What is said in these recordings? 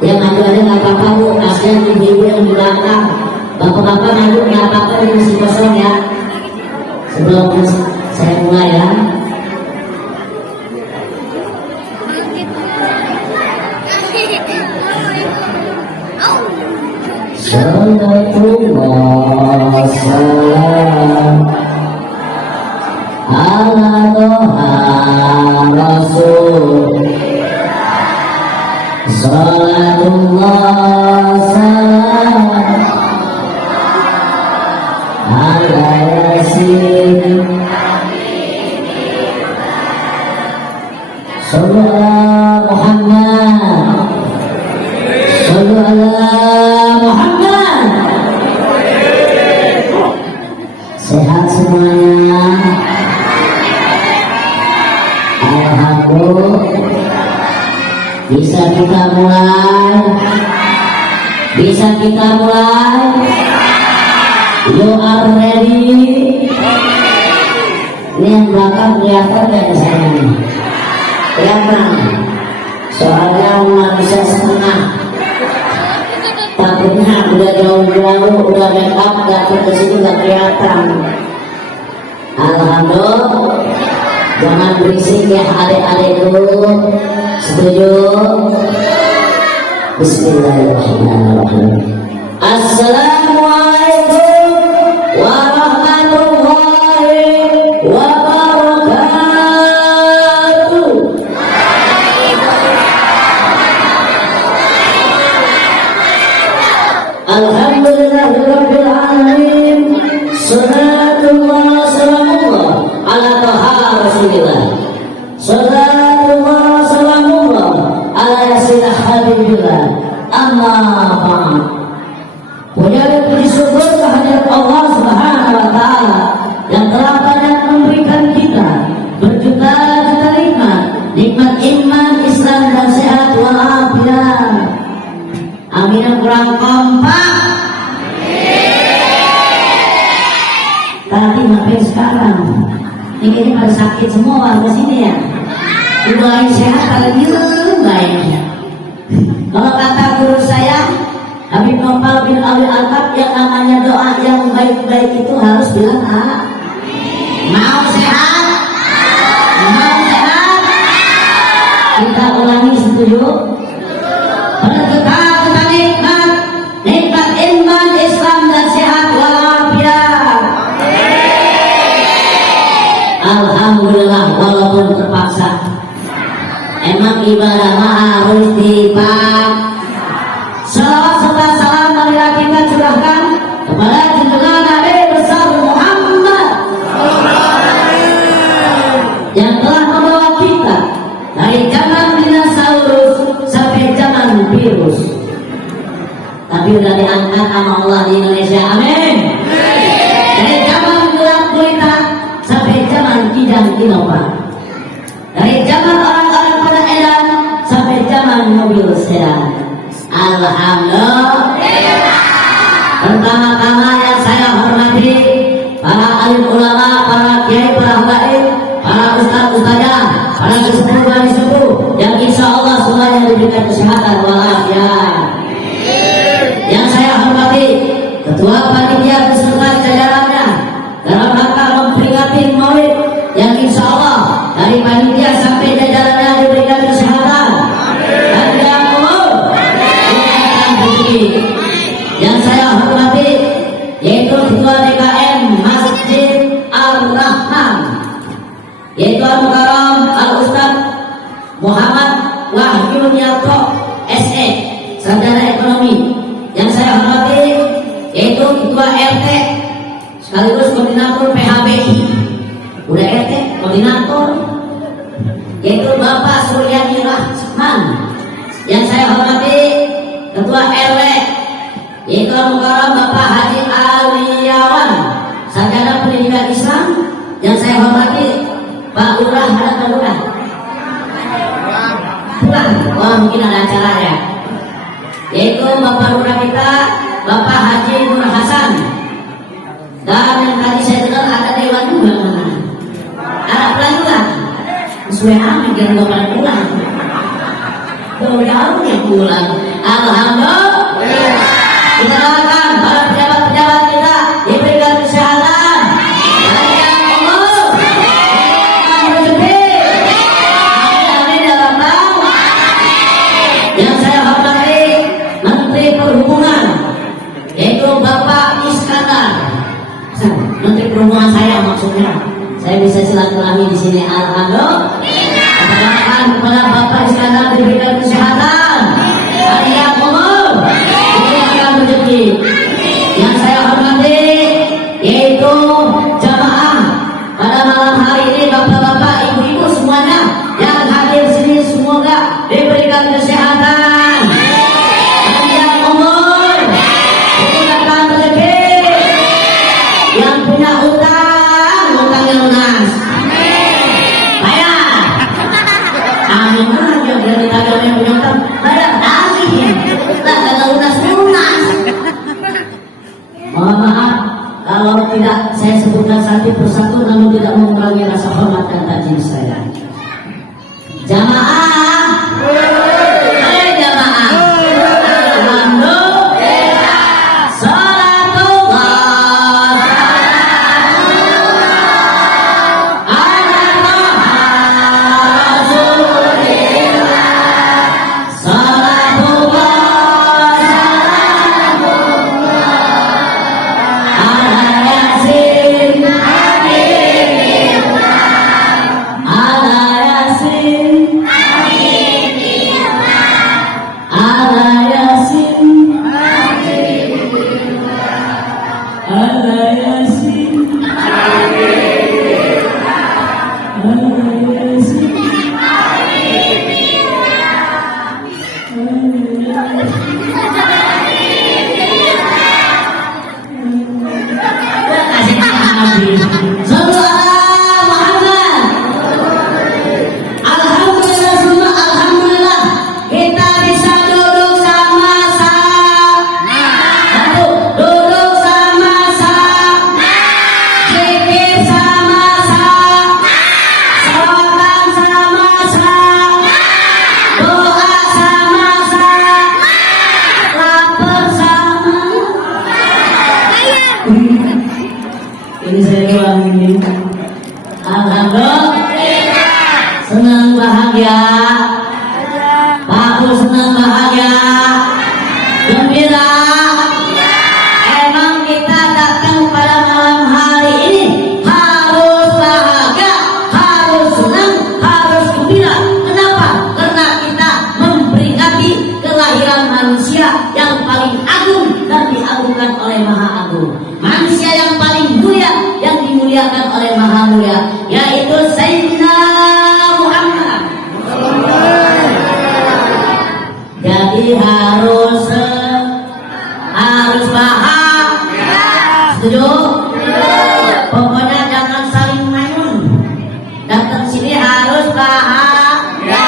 Yang maju aja nggak apa-apa bu, kasihan ibu-ibu yang di belakang. Bapak-bapak maju nggak apa-apa, ini masih kosong ya. Sebelum saya mulai ya. Salatullah salam ala toha rasul. Salatullah salam ala yasin. Sallu ala Muhammad. Sallu ala Muhammad. Sehat semuanya. Alhamdulillah. Bisa kita mulai. Bisa kita mulai. You are ready. Ini yang belakang kelihatan ya saya nih. Kelihatan. Soalnya manusia setengah. Takutnya udah jauh-jauh, udah make up, datang ke sini nggak kelihatan. Alhamdulillah. Jangan berisik ya adik-adikku. Setuju? Bismillahirrahmanirrahim. Assalamualaikum warahmatullahi wabarakatuh. Alhamdulillahirabbil alamin. Salatullah salamullah ala toha rasulillah. Salatullah salamullah ala yasinah habibillah. Amma ba'd. Puja dan puji syukur kehadirat Allah Subhanahu wa taala yang telah banyak memberikan kita berjuta-juta nikmat, nikmat iman, Islam dan sehat walafiat. Amin. Yang kurang kompak. Tadi makin sekarang. Ini pada sakit semua warga sini ya. Doain sehat lagi baiknya. Kalau kata guru saya Habib Nopal bin Ali Al-Kab, yang namanya doa yang baik-baik itu harus bilang mau sehat, mau sehat. Kita ulangi, setuju? Berkekal kita nikmat, nikmat iman, Islam dan sehat walafiat. Alhamdulillah, walaupun terpaksa. Emang ibadah harus dipaksa. Salawat serta salam marilah kita curahkan kepada junjungan Nabi besar Muhammad yang telah membawa kita dari zaman dinosaurus sampai zaman virus. Tapi sudah diangkat sama Allah di Indonesia, amin. Dari zaman gelap gulita sampai zaman kijang innova. Dari zaman orang-orang pada edan sampai zaman mobil sedan. Alhamdulillah. Pertama-tama yang saya hormati para alim ulama, para kiai, para habaib, para ustaz-ustazah, para sesepuh-sesepuh yang insya Allah semuanya diberikan kesehatan walafiat. Yang saya hormati ketua panitia beserta jajarannya dalam rangka memperingati Maulid yang insya Allah dari panitia sampai jajarannya diberikan kesehatan dan yang yang saya hormati yaitu Ketua DKM Masjid Ar-Rahman, yaitu Al-Mukarram Al-Ustaz Muhammad Wahyu Niarto SE, Sarjana Ekonomi. Yang saya hormati yaitu Ketua RT sekaligus Koordinator PHBI, udah RT Koordinator, yaitu Bapak Suryani Rahman. Yang saya hormati Ketua RW yaitu Al-Mukarram Bapak Haji Aliyawan, Sarjana Pendidikan Islam. Yang saya hormati Pak Lurah, ada Pak Lurah pulang, wah mungkin ada acaranya, yaitu Bapak Lurah kita Bapak Haji Nur Hasan. Dan yang tadi saya dengar ada Dewan juga, ada pulang juga sesuai amin, jangan Bapak pulang jauh yang pulang. Alhamdulillah. Kita doakan para pejabat-pejabat kita diberikan kesehatan, panjang umur, dan rezeki. Amin ya Rabbal. Yang saya hormati Menteri Perhubungan, yaitu Bapak Iskandar. Menteri Perhubungan saya maksudnya. Saya bisa silaturahmi di sini. Alhamdulillah. Doakan kepada Bapak Iskandar diberikan kesehatan, panjang umur, diberikan rezeki. Yang saya hormati yaitu jamaah pada malam hari ini, bapak-bapak, ibu-ibu semuanya yang hadir sini, semoga diberikan kesehatan, panjang umur, diberikan rezeki. Yang punya utang, utangnya lunas. Bayar. Amin aja dari tanggal yang punya utang. Bayar amin. Tak ada lunas. Mohon maaf kalau tidak saya sebutkan satu persatu, namun tidak mengurangi rasa hormat dan tajim saya. Jamaah, jamaah. Alhamdulillah. Salatullah. Alhamdulillah kita bisa duduk sama-sama, duduk sama-sama, zikir sama-sama, salawatan sama-sama, doa sama-sama, lapar sama. Ini saya doang ini. Alhamdulillah. Senang bahagia. Bagus, senang bahagia. Gembira. Emang kita datang pada malam hari ini harus bahagia, harus senang, harus gembira. Kenapa? Karena kita memperingati kelahiran manusia yang paling agung dan diagungkan oleh Maha Agung. Manusia yang paling mulia, yang dimuliakan oleh Maha Mulia, yaitu Sayyidina Muhammad. Jadi harus bahagia. Setuju? Pokoknya jangan saling maimun. Datang sini harus bahagia.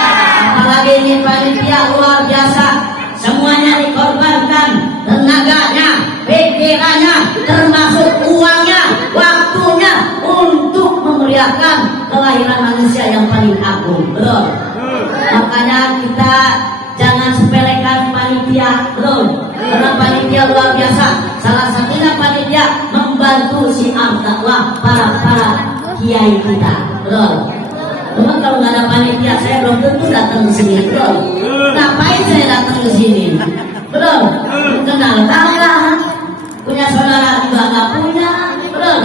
Apalagi ini panitia luar biasa. Semuanya dikorbankan, tenaganya, pikirannya, termasuk uangnya, waktunya untuk memuliakan kelahiran manusia yang paling agung. Betul? Makanya kita jangan sepelekan panitia. Betul? Karena panitia luar biasa. Salah satunya panitia membantu siar dakwah para kiai kita. Betul? Memang kalau nggak ada panitia, saya belum tentu datang ke sini. Betul? Ngapain saya datang ke sini? Betul? Kenal tangan, punya saudara juga nggak punya. Betul?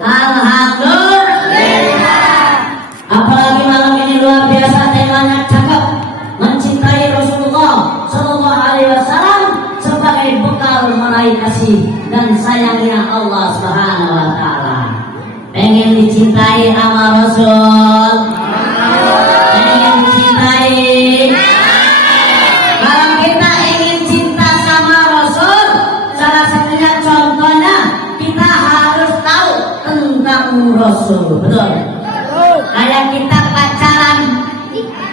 Alhamdulillah. Apalagi malam ini luar biasa, temanya cakep, mencintai Rasulullah Sallallahu Alaihi Wasallam sebagai bekal meraih kasih dan sayangnya Allah Subhanahu Wa Taala. Pengen dicintai sama Rasul, pengen dicintai. Kalau kita ingin cinta sama Rasul, salah satunya contohnya kita harus tahu tentang Rasul. Betul? Kayak kita pacaran,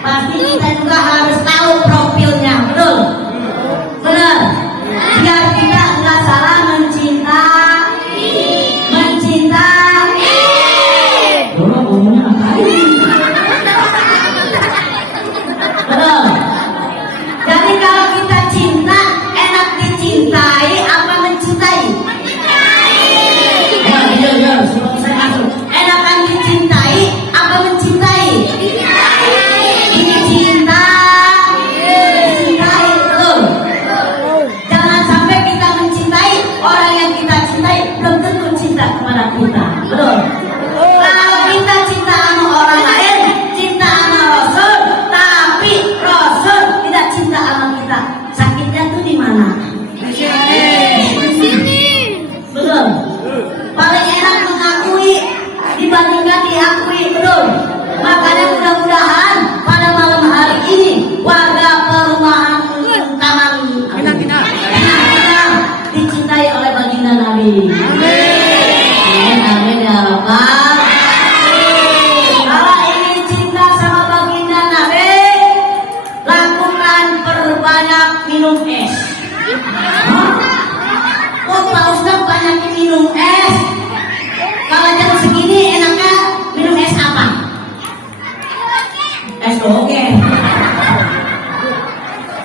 pasti kita juga harus tahu profilnya. Betul? Benar? Biar kita nggak salah Betul. Jadi kalau kita cinta Hah? Kok Pak Ustadz banyak minum es? Kalau jam segini enaknya minum es apa? Es doge.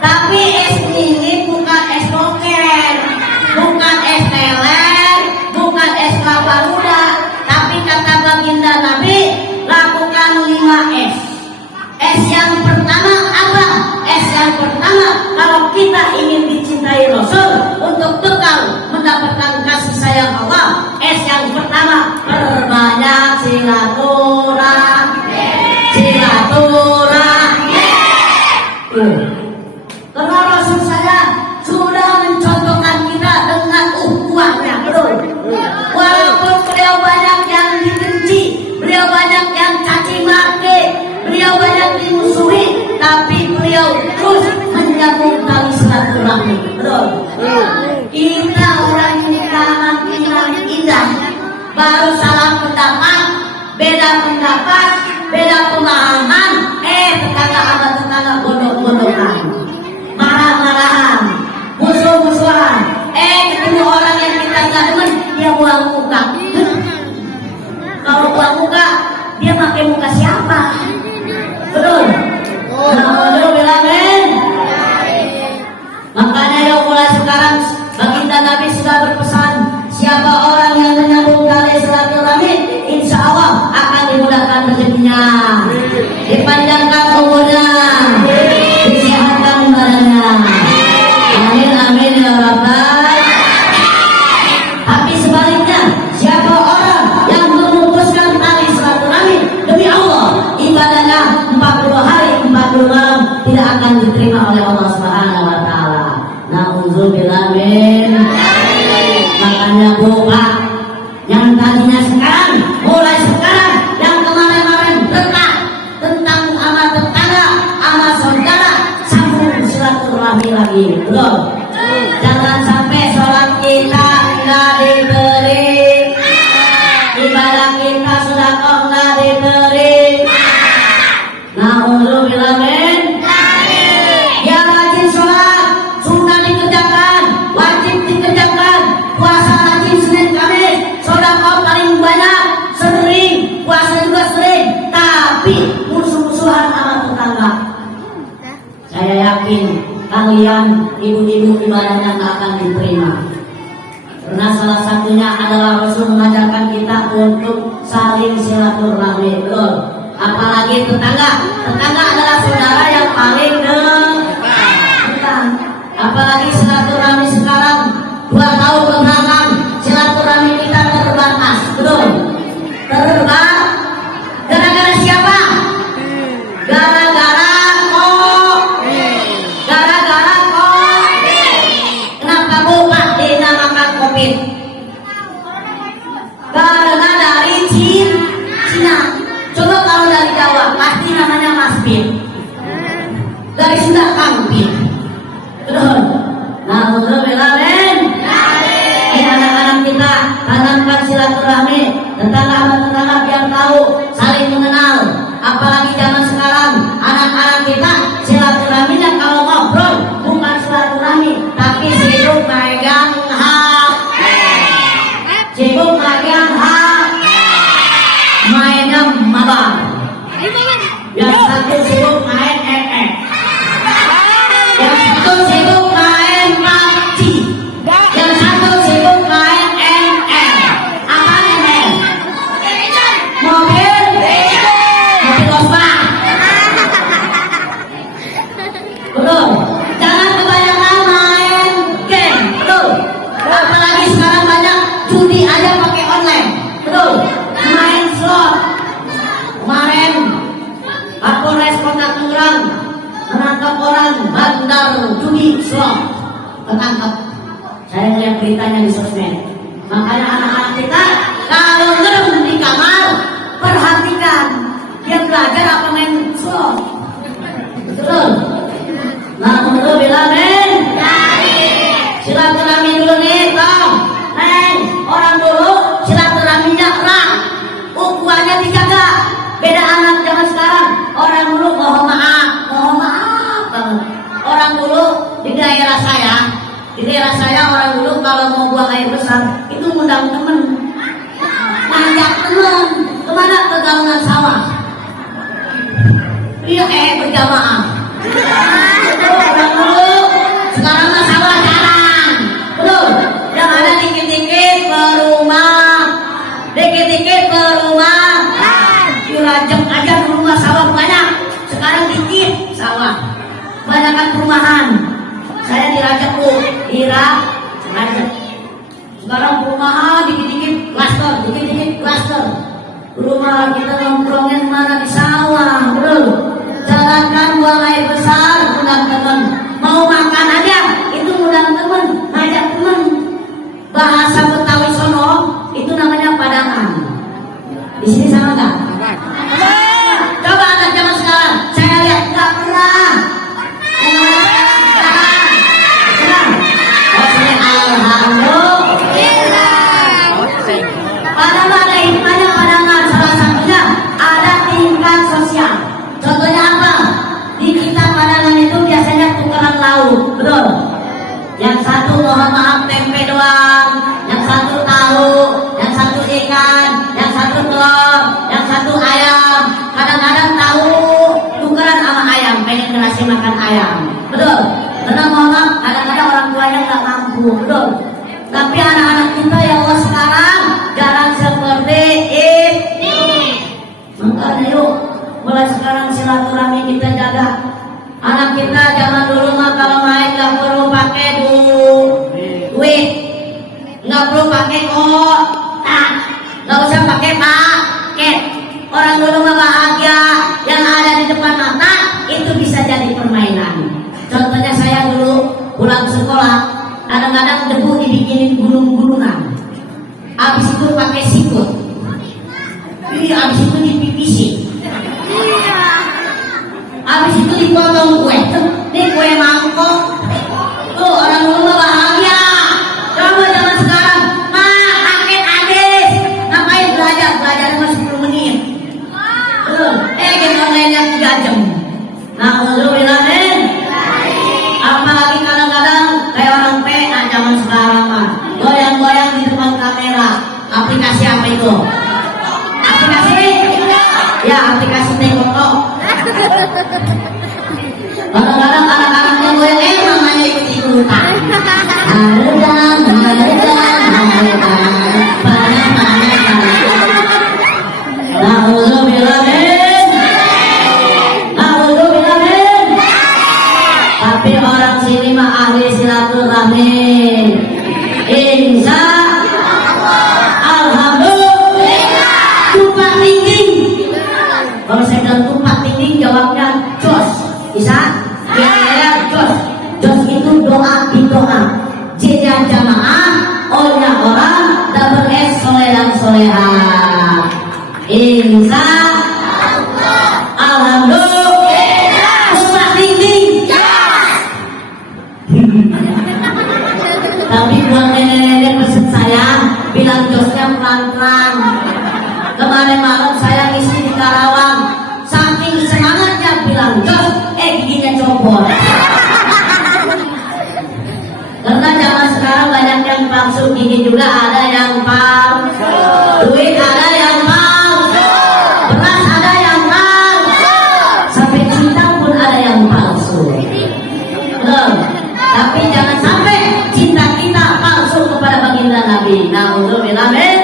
Tapi es ini bukan es doger, bukan es teler, bukan es kelapa muda. Tapi kata baginda Nabi, lakukan 5 es. Es yang pertama apa? Es yang pertama, kalau kita ingin dicintai Rasul untuk kekal mendapatkan kasih sayang Allah, es yang pertama perbanyak silaturahmi. Silaturahmi. Karena Rasul saya sudah mencontohkan kita dengan ukhuwahnya, betul. Walaupun beliau banyak yang dibenci, beliau banyak yang caci maki, beliau banyak dimusuhi, tapi beliau terus menyambung tali silaturahmi, betul. Kita orang kita makin indah, baru salah pendapat, beda pemahaman, tetangga sama tetangga bodoh-bodohan, marah-marahan, musuh-musuhan, ketemu orang yang kita nggak demen, dia buang muka. Kalau buang muka, dia pakai muka siapa? Betul. Makanya ya mulai sekarang baginda Nabi sudah berpesan, siapa orang yang menyambung tali silaturahmi, insya Allah akan dimudahkan rezekinya, dipanjangkan umurnya, disehatkan badannya. Amin amin ya rabbal. Tapi sebaliknya, siapa orang yang memutuskan tali silaturahmi, demi Allah ibadahnya 40 hari 40 malam tidak akan diterima oleh Allah Subhanahu wa taala. Na'udzubillah min. Makanya buka yang tadinya sekarang, mulai sekarang, yang kemarin-kemarin dekat tentang sama tetangga, sama saudara, sambung silaturahmi lagi, belum? Jangan sampai sholat kita nggak diberi, ibadah kita sudah kok nggak diberi. Na'udzubillah min. Ya rajin sholat, sunnah dikerjakan, wajib dikerjakan, puasa rajin Senin Kamis, sedekah paling banyak, sering, puasa juga sering, tapi musuh-musuhan sama tetangga. Saya yakin kalian ibu-ibu ibadahnya tak akan diterima. Karena salah satunya adalah Rasul mengajarkan kita untuk saling silaturahmi, betul. Apalagi tetangga adalah saudara yang paling dekat. Apalagi silaturahmi sekarang 2 tahun belakang silaturahmi kita terbatas, betul. Terbatas. Gara-gara siapa? Gara-gara kok. Kenapa bukan dinamakan COVID? Karena dari Cina. Coba kalau dari Jawa pasti namanya Maspin. Dari Sunda Kampin. Betul. Na'udzubillah min. Anak-anak kita tanamkan silaturahmi, tetangga biar tahu, saling mengenal. Apalagi zaman sekarang, anak-anak kita silaturahminya kalau ngobrol bukan silaturahmi, tapi sibuk megang HP. Sibuk megang HP. Mainnya mabar. Yang satu sibuk main FF. Yang satu sibuk main PUBG. Yang satu sibuk main ML. Apa ML? Mobil lomba. Betul. Jangan kebanyakan main game. Betul. Apalagi sekarang banyak judi aja pakai online. Betul. Main slot. Kemarin Kapolres Kota Tangerang menangkap orang bandar judi slot, ketangkap. Saya lihat beritanya di sosmed. Makanya anak-anak kita kalau ngerem di kamar, perhatikan dia belajar apa main slot. Betul. Na'udzubillah min. Silaturahmi dulu nih, Tom. Neng, orang dulu silaturahminya erat, ukhuwahnya dijaga. Beda anak zaman sekarang. Orang dulu mohon maaf banget. Orang dulu di daerah saya Di daerah saya orang dulu kalau mau buang air besar itu ngundang temen, ngajak temen kemana, ke galungan sawah. Iya berjamaah. Orang dulu, sekarang mah sawah jarang, betul. Yang ada dikit-dikit ke rumah, dikit-dikit ke rumah. Dirajak aja ke rumah sawah banyak. Sekarang dikit sawah, banyakkan perumahan. Saya dirajak tuh, rajak. Sekarang perumahan dikit-dikit klaster, dikit-dikit klaster. Rumah kita nongkrongnya mana, di sawah, bro. Jalankan buang air besar, undang teman. Mau makan aja, itu undang teman, ngajak teman. Bahasa Betawi sono itu namanya padangan. Di sini sama nggak? Coba anak zaman sekarang, saya lihat nggak pernah. Contohnya apa? Di kitab padangan itu biasanya tukeran lauk, betul? Yang satu mohon maaf tempe doang, yang satu tahu, yang satu ikan, yang satu telur, yang satu ayam. Kadang-kadang tahu tukeran sama ayam, pengen ngasih makan ayam, betul? Karena mohon maaf, kadang-kadang orang tuanya nggak mampu, betul? Tapi anak-anak kita ya Allah sekarang jarang seperti ini. Makanya yuk, mulai sekarang silaturahmi kita jaga. Anak kita zaman dulu mah kalau main nggak perlu pakai duit, nggak perlu pakai kotak, nggak usah pakai paket. Orang dulu mah bahagia, yang ada di depan mata itu bisa jadi permainan. Contohnya saya dulu pulang sekolah, kadang-kadang debu dibikinin gunung-gunungan, abis itu pakai sikut, abis itu dipipisi. Habis itu dipotong kue, ini kue mangkok. Tuh orang dulu bahagia. Coba zaman sekarang, paket habis. Ngapain belajar cuma 10 menit. Game online-nya 3 jam. Nah, alhamdulillah. Apalagi kadang-kadang kayak orang PA zaman sekarang mah goyang-goyang di depan kamera. Aplikasi apa itu? Aplikasi? Ya, aplikasi foto. Kadang-kadang anak-anak yang goyang namanya ikut-ikutan. Harudan, tapi orang sini mah ahli silaturahmi. Insya alhamdulillah. Tumpah tinggi. Kalau saya bilang tumpah tinggi, jawabnya jos. Bisa? Ya, jos. Jos itu doa di doa. J-nya jamaah, O-nya orang, double S soleh dan soleha. Insya alhamdulillah. Tumpah tinggi. Tapi buat nenek-nenek pesan saya, bilang josnya pelan-pelan. Kemarin malam saya ngisi di Karawang, saking semangatnya bilang jos, giginya copot. Karena zaman sekarang banyak yang palsu, gigi juga ada yang palsu, duit ada yang palsu, beras ada yang palsu, sampai cinta pun ada yang palsu. Belum. Tapi jangan sampai cinta kita palsu kepada baginda Nabi. Nauzubillah min.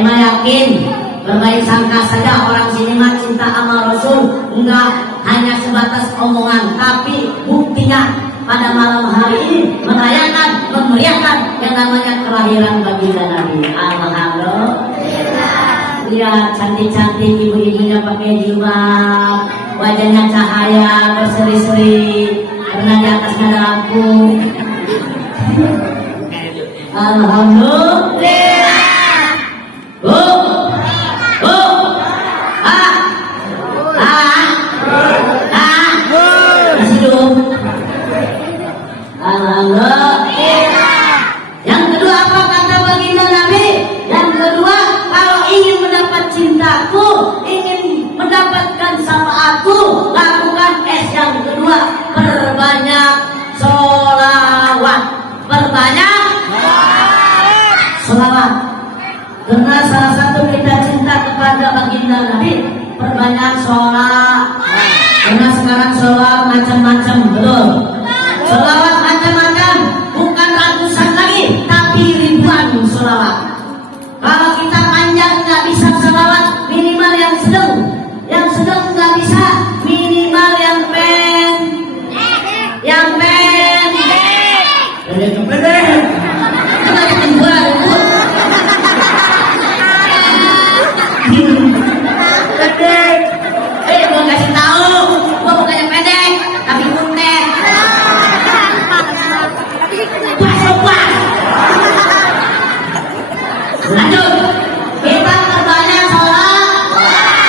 Saya yakin berbaik sangka saja orang sini mah cinta sama Rasul, enggak hanya sebatas omongan, tapi buktinya pada malam hari ini merayakan, memeriahkan yang namanya kelahiran baginda Nabi. Alhamdulillah. Lihat cantik-cantik ibu-ibunya pakai jilbab, wajahnya cahaya berseri-seri karena di atasnya ada lampu. Alhamdulillah. Yang kedua apa kata baginda Nabi? Yang kedua, kalau ingin mendapat cintaku, ingin mendapatkan syafaatku, lakukan S yang kedua, perbanyak sholat. banyak sholat. Karena sekarang sholat macam-macam, betul. Sholawat macam-macam, bukan ratusan lagi, tapi ribuan sholawat. Kalau kita panjang nggak bisa sholawat, minimal yang sedang nggak bisa, minimal yang pendek. Kita yang buat pendek. Gua kasih tahu, gua bukan yang pendek, tapi pendek. Pas. Lanjut, kita perbanyak sholat.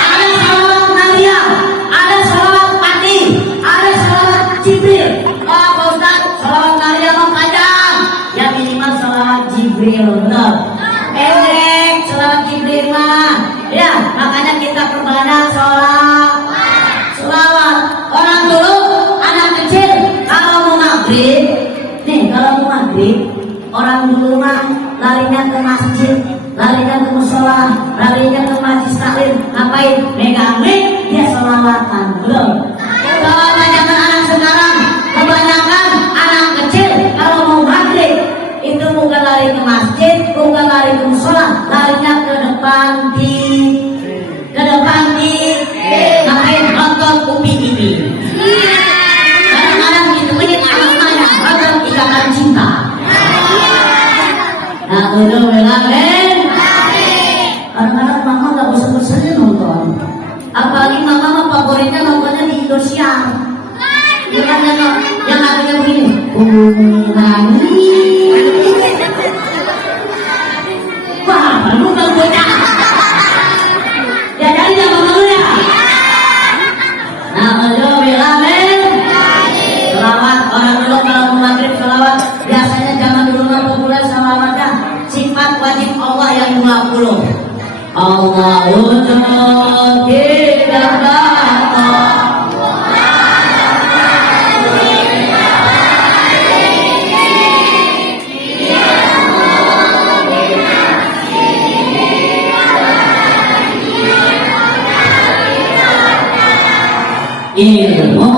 Ada sholat Maryam, ada sholat Pati, ada sholat Jibril. Oh Pak Ustaz, sholat Maryam panjang, ya minimal sholat Jibril, benar. Pendek sholat Jibril mah, ya makanya kita perbanyak sholat. Sholawat. Orang dulu anak kecil kalau mau maghrib, orang dulu mah larinya ke masjid, larinya ke musola, larinya ke majlis taklim, ngapain? Megang mic, dia sholawatan, belum? Kalau kebanyakan anak sekarang, kebanyakan anak kecil kalau mau maghrib itu bukan lari ke masjid, bukan lari ke musola, larinya ke depan di ngapain? Nonton Upin Ipin. Kadang-kadang itu punya anak-anak nonton Ikatan Cinta. Nah, udah belain. Kadang-kadang mama gak bosan-bosannya nonton. Apalagi mama favoritnya nontonnya di Indosiar. Yang lagunya begini. Nani. Wah, baru kan bocah. Ya dari zaman dulu ya. Nah, udah belain. Selawat orang dulu kalau mau maghrib selawat biasanya zaman dulu mah populer selawatnya sifat wajib Allah yang 20. Allah wujud tidak datang. Ilmu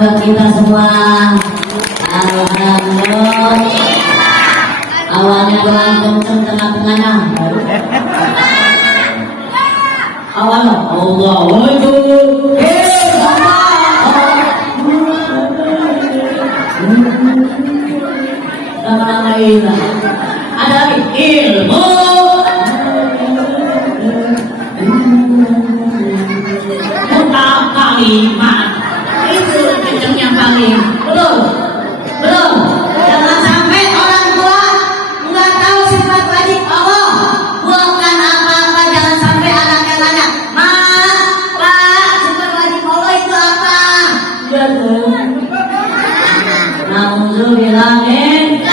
buat kita semua. Alhamdulillah. Awalnya doang kenceng tengah-tengahnya. Awalnya Allah wujud. Ada ilmu. Kalimat itu kencengnya paling belum jangan sampai orang tua nggak tahu sifat wajib Allah bukan apa-apa. Jangan sampai anaknya nanya, Ma, Pak, sifat wajib Allah itu apa? Alhamdulillahirrahmanirrahim.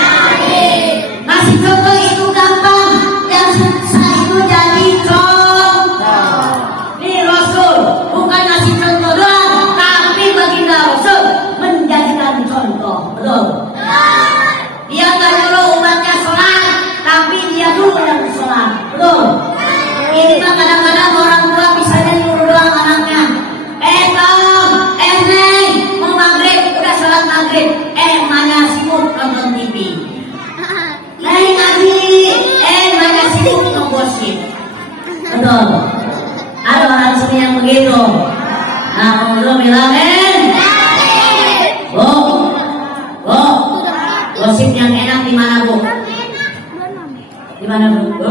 Kasih contoh itu gampang, yang susah itu jadi contoh. Ini Rasul bukan ngasih contoh doang, tapi baginda Rasul menjadikan contoh. Betul? Dia nggak nyuruh umatnya sholat, tapi dia dulu yang sholat. Betul? Ini mah kadang-kadang orang tua bisanya nyuruh doang anaknya. Neng, mau maghrib, udah sholat maghrib. Mana sibuk nonton TV. Ngaji, mana sibuk ngegosip. Betul? Ada orang sini yang begitu. Nah, belum bilangin. Bu, gosip yang enak di mana, Bu? Di mana, Bu?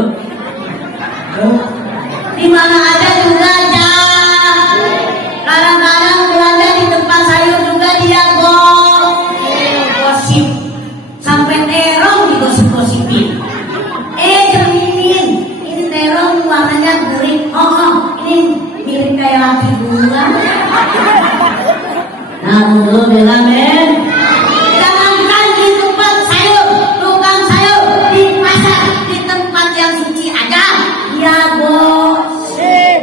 Di mana ada juga, kadang-kadang berada di tempat sayur juga dia gosip. Sampai terong digosip-gosipin. Cermin, ini terong warnanya gurih. Ini mirip kayak laki bunga. Alhamdulillah. Jangankan di tempat sayur, tukang sayur, di pasar, di tempat yang suci aja, ya gosip.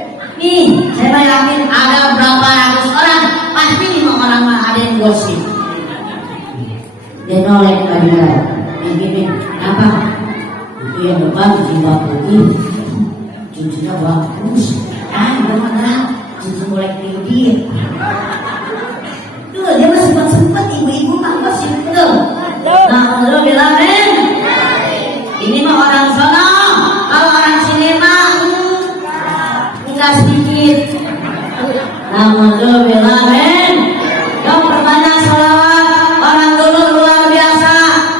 benar. Ini apa? Itu yang depan jiwa putih, cincinnya bagus. Benar, cincin mulai tinggi. Tuh dia mah sempat ibu-ibu mah masih betul. Nah, lu bilangin. Ini mah orang sono, kalau orang sini mah enggak sedikit. Nah, lu bilangin. Yang perbanyak sholawat. Orang dulu luar biasa.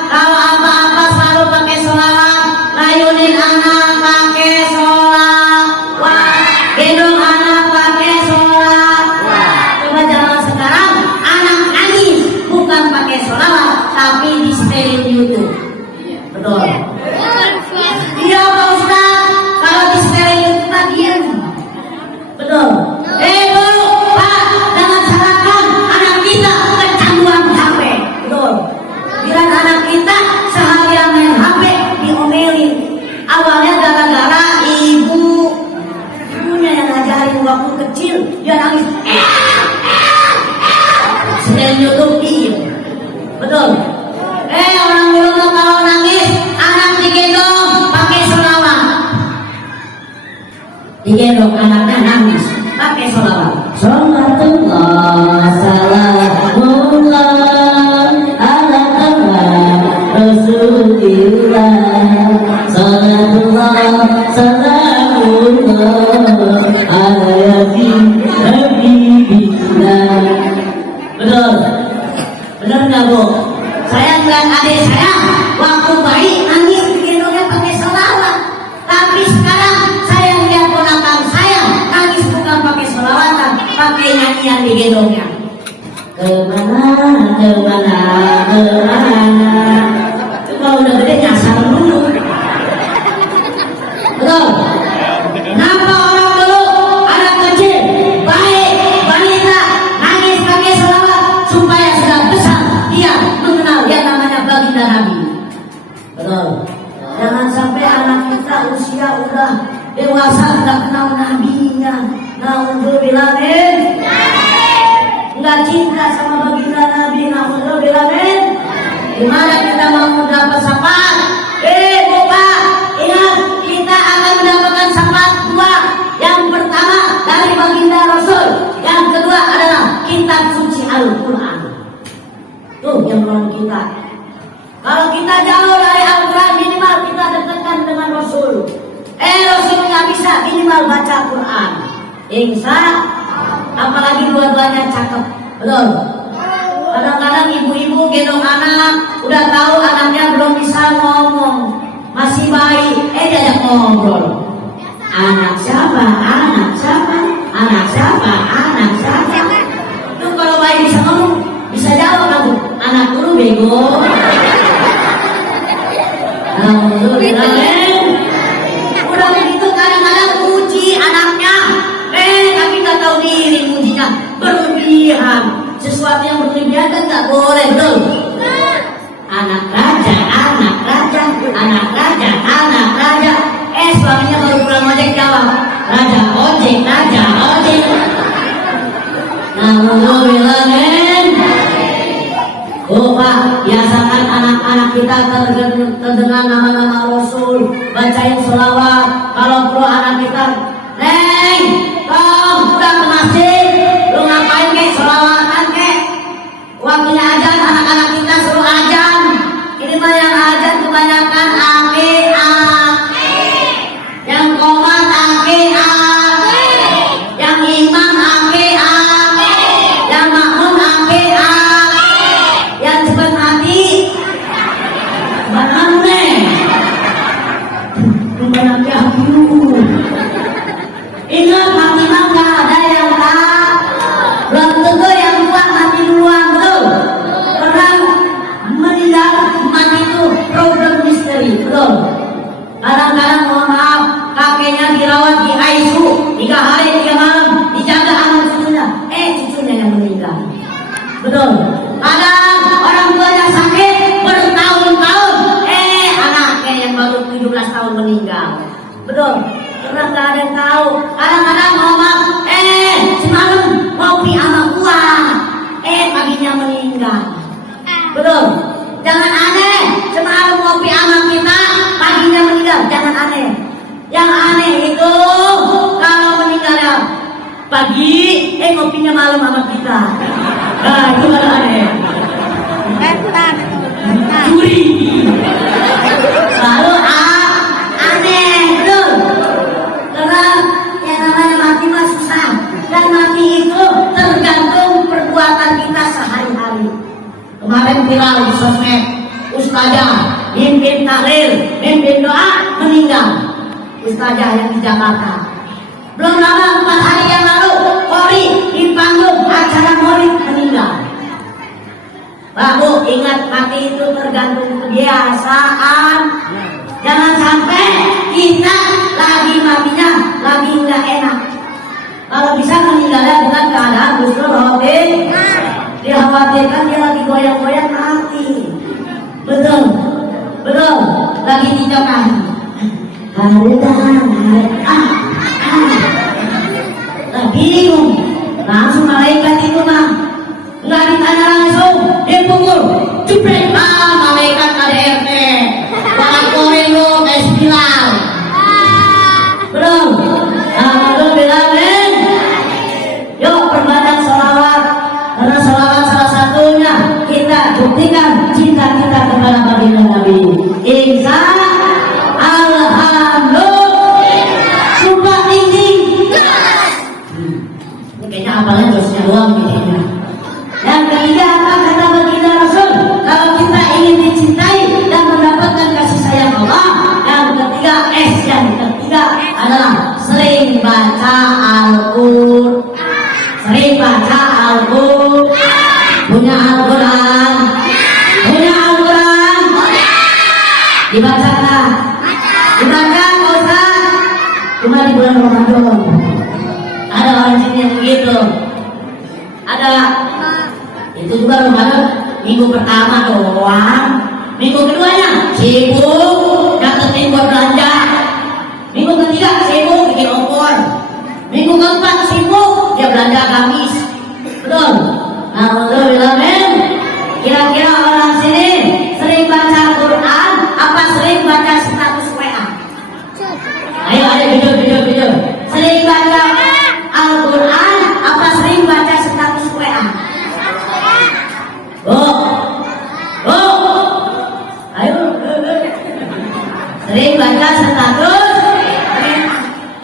Kalau apa-apa selalu pakai sholawat. Ngayunin anak pakai sholawat. Gendong anak pakai sholawat. Coba zaman sekarang anak nangis bukan pakai sholawat, tapi di setelin YouTube. Betul. Iya Pak Ustaz. Kalau di setelin YouTube mah diam. Betul. Bu, Pak, jangan salahkan anak kita kecanduan HP. Betul. Bila anak kita seharian main HP diomelin. Awalnya gara-gara ibunya yang ngajarin waktu kecil, dia nangis. Sedang YouTube diem. Betul. Orang dulu kalau nangis anak digendong pakai sholawat. Digendong anaknya nangis pakai sholawat. Sholatullah salamullah ala Rasulillah. Sholatullah salamullah ala Habibillah. Betul. Benar nggak Bu? Saya bilang adik saya waktu bayi nangis digendongnya pakai sholawat. Tapi sekarang saya lihat ponakan saya nangis bukan pakai sholawatan, pakai nyanyian digendongnya. Kemana? Itu kalau udah gede nyasar dulu. Betul. Kenapa orang dulu anak kecil baik wanita nangis pakai sholawat supaya sudah besar dia mengenal yang namanya baginda Nabi. Betul. Jangan sampai anak kita usia udah dewasa nggak kenal nabinya. Naudzubillahin. Nggak cinta sama baginda Nabi. Naudzubillahin. Gimana kita mau dapat syafaat? Bapak, ingat kita akan mendapatkan syafaat dua. Yang pertama dari baginda Rasul. Yang kedua adalah kitab suci Al-Quran. Tuh yang menolong kita. Kalau kita jauh dari Al-Quran, minimal kita dekatkan dengan Rasul. Rasul nggak bisa, minimal baca Quran. Insya, apalagi dua-duanya cakep. Betul. Kadang-kadang ibu-ibu gendong anak, udah tahu anaknya belum bisa ngomong, masih bayi, diajak ngobrol. Anak siapa? Anak siapa? Anak siapa? Anak siapa? Itu kalau bayi bisa ngomong, bisa jawab lagu. Anak dulu bego. Udah begitu kadang-kadang uji anaknya, tapi nggak tahu diri ujinya berlebihan. Sesuatu yang berlebihan kan nggak boleh, betul? Anak raja, anak raja, anak raja, anak raja. Suaminya baru pulang ojek jawab, raja ojek, raja ojek. Naudzubillahin. Pak, biasakan anak-anak kita terdengar nama-nama Rasul, bacain sholawat. Kalau perlu anak kita, Neng, Tom, udah ke masjid, lu ngapain kek sholawatan kek? Waktunya ajan, anak-anak kita suruh ajan. Ini mah yang ajan kebanyakan aki-aki, yang komat aki-aki, yang imam aki-aki, yang makmum aki-aki, yang cepat hati. Banyak nih, banyak hati. Ingat hati mah nggak ada yang tahu. malam sama kita. Nah, itu kan aneh. Curi. Lalu aneh, betul. Karena yang namanya mati mah susah. Dan mati itu tergantung perbuatan kita sehari-hari. Kemarin viral di sosmed, ustazah mimpin tahlil, mimpin doa, meninggal. Ustazah yang di Jakarta. Belum lama 4 hari yang lalu, Polri di panggung acara Maulid meninggal. Baru ingat mati itu tergantung kebiasaan. Jangan sampai kita lagi matinya lagi nggak enak. Kalau bisa meninggalnya dengan keadaan justru hobi, dikhawatirkan dia lagi goyang-goyang mati. Betul, betul. Lagi dicokan. Bingung. Langsung malaikat itu mah nggak ditanya langsung, dia pukul, jeprek. Malaikat KDRT, bapak koren lo kayak spiral. Belum. Alhamdulillah. Yuk perbanyak sholawat. Karena sholawat salah satunya kita buktikan cinta kita kepada baginda Nabi. Insya apalagi dosnya doang mikirnya. Yang ketiga apa kata baginda Rasul? Kalau kita ingin dicintai dan mendapatkan kasih sayang Allah, yang ketiga yang ketiga adalah sering baca Al-Qur'an. Sering baca Al-Qur'an. Punya Al-Qur'an. Punya Al-Qur'an. Dibacakan. Dibaca Ustaz. Cuma di bulan Ramadan. Ada orang sini yang begitu. Ada. Itu juga Ramadan minggu pertama doang. Minggu keduanya sibuk dapetin buat belanja. Minggu ketiga sibuk bikin opor. Minggu keempat sibuk dia belanja gamis. Betul. Alhamdulillah. Kira-kira orang sini sering baca Quran apa sering baca status WA? Ayo video. Sering baca Al-Quran apa sering baca status WA? Ayo. Sering baca status.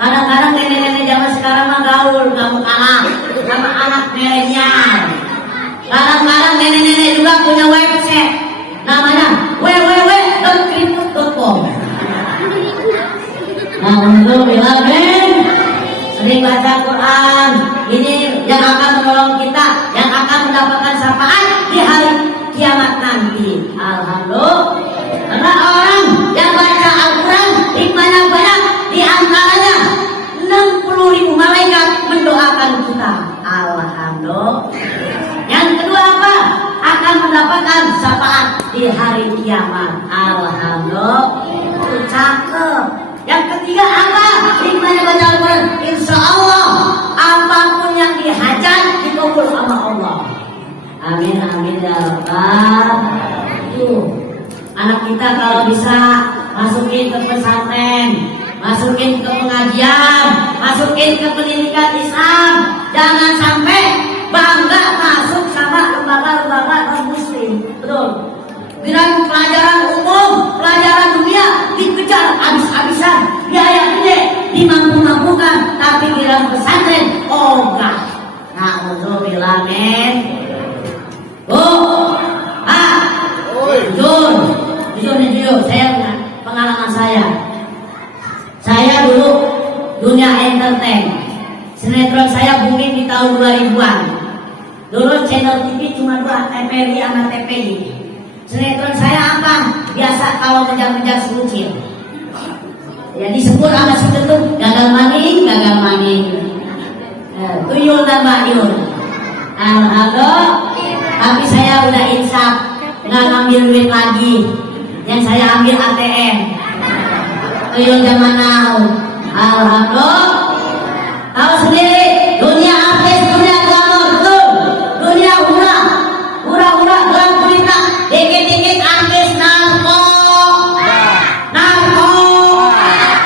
Kadang-kadang nenek-nenek zaman sekarang mah gaul, kamu kalah sama anak milenial. Kadang-kadang nenek-nenek juga punya website namanya www.kriput.com. Alhamdulillah. Sering baca Quran, ini yang akan menolong kita, yang akan mendapatkan syafaat di hari kiamat nanti. Alhamdulillah. Karena orang yang baca Al-Quran hikmahnya banyak, di antaranya 60.000 malaikat mendoakan kita. Alhamdulillah. Yang kedua apa? Akan mendapatkan syafaat di hari kiamat. Alhamdulillah. Itu cakep. Yang ketiga apa? Hikmahnya baca Al-Quran. Insya Allah apapun yang dihajat dikabul sama Allah. Amin ya Rabbal. Anak kita kalau bisa masukin ke pesantren, masukin ke pengajian, masukin ke pendidikan Islam. Jangan sampai bangga masuk sama lembaga-lembaga non-muslim. Betul. Dengan pelajaran umum, pelajaran dunia dikejar habis-habisan, biaya gede dimampu-mampukan, tapi bilang pesantren enggak. Na'udzubillah men. Jujur, saya pengalaman saya. Saya dulu dunia entertain. Sinetron saya booming di tahun 2000-an. Dulu channel TV cuma 2, TVRI sama TPI. Sinetron saya apa? Biasa kalau ngejar-ngejar selucil. Ya disebut sama si Ketut gagal maning. Tuyul dan Bayul. Alhamdulillah. Tapi saya udah insaf, nggak ngambil duit lagi. Yang saya ambil ATM. Tuyul zaman now. Alhamdulillah. Tahu sendiri, dunia artis, dunia glamor, betul. Dunia hura gelang gulita, dikit-dikit artis narko.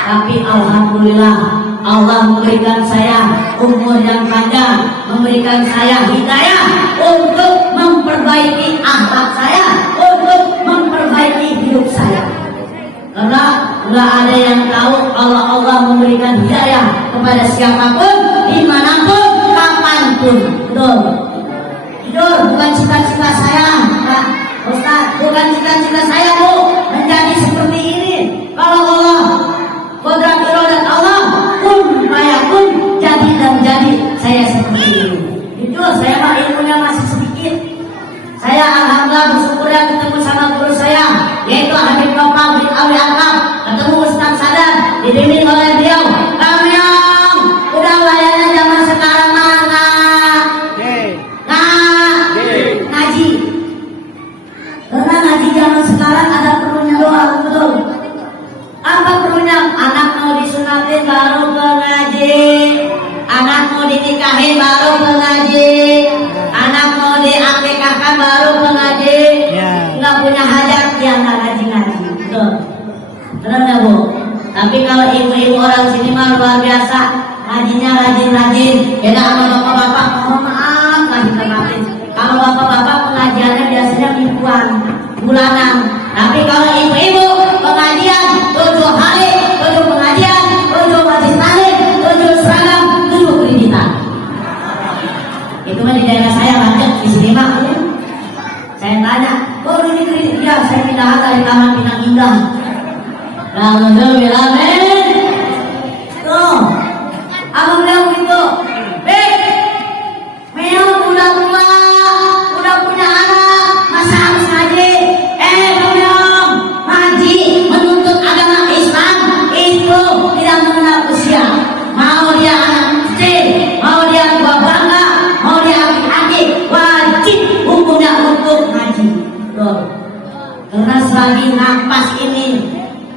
Tapi alhamdulillah Allah memberikan saya umur yang panjang, memberikan memberikan saya hidayah untuk memperbaiki akhlak saya, untuk memperbaiki hidup saya. Karena nggak ada yang tahu Allah memberikan hidayah kepada siapapun, dimanapun, kapanpun. Betul. Betul, bukan cita-cita saya, Pak Ustaz, bukan cita-cita saya Bu menjadi seperti ini. Kalau Allah, kodrat irodat Allah, kun fayakun, jadi dan jadi saya seperti ini. Itu saya mah ilmunya masih sedikit. Saya alhamdulillah bersyukur ya ketemu sama guru saya, yaitu Habib Nopal bin Ali Akam, ketemu Ustaz Sadar, dibimbing oleh beliau. Kami yang udah layaknya zaman sekarang mana? Ngaji. Karena ngaji zaman sekarang ada perlunya doa, betul. Apa perlunya? Anak mau disunatin baru ngaji, anak mau dinikahin baru ngaji, anak mau diakikahkan baru ngaji. Nggak punya hajat ya nggak ngaji-ngaji, betul. Benar nggak Bu? Tapi kalau ibu-ibu orang sini mah luar biasa, ngajinya rajin-rajin. Beda sama bapak-bapak, mohon maaf rajin-rajin. Kalau bapak-bapak pengajiannya biasanya mingguan, bulanan. Tapi kalau ibu-ibu pengajian 7 hari, 7 pengajian, 7 majlis taklim, 7 seragam, 7 kreditan. Itu mah di daerah saya lanjut, di sini mah. Saya tanya, oh ini kredit? Ya, saya pindah dari Taman Pinang Indah. Alhamdulillah, tuh, abang bilang gitu, Meo udah tua, udah punya anak, masa harus ngaji? Bang, ngaji menuntut agama Islam itu tidak mengenal usia. Mau dia anak kecil, mau dia tua bangga, mau dia aki-aki, wajib hukumnya untuk ngaji. Tuh. Karena selagi nafas ini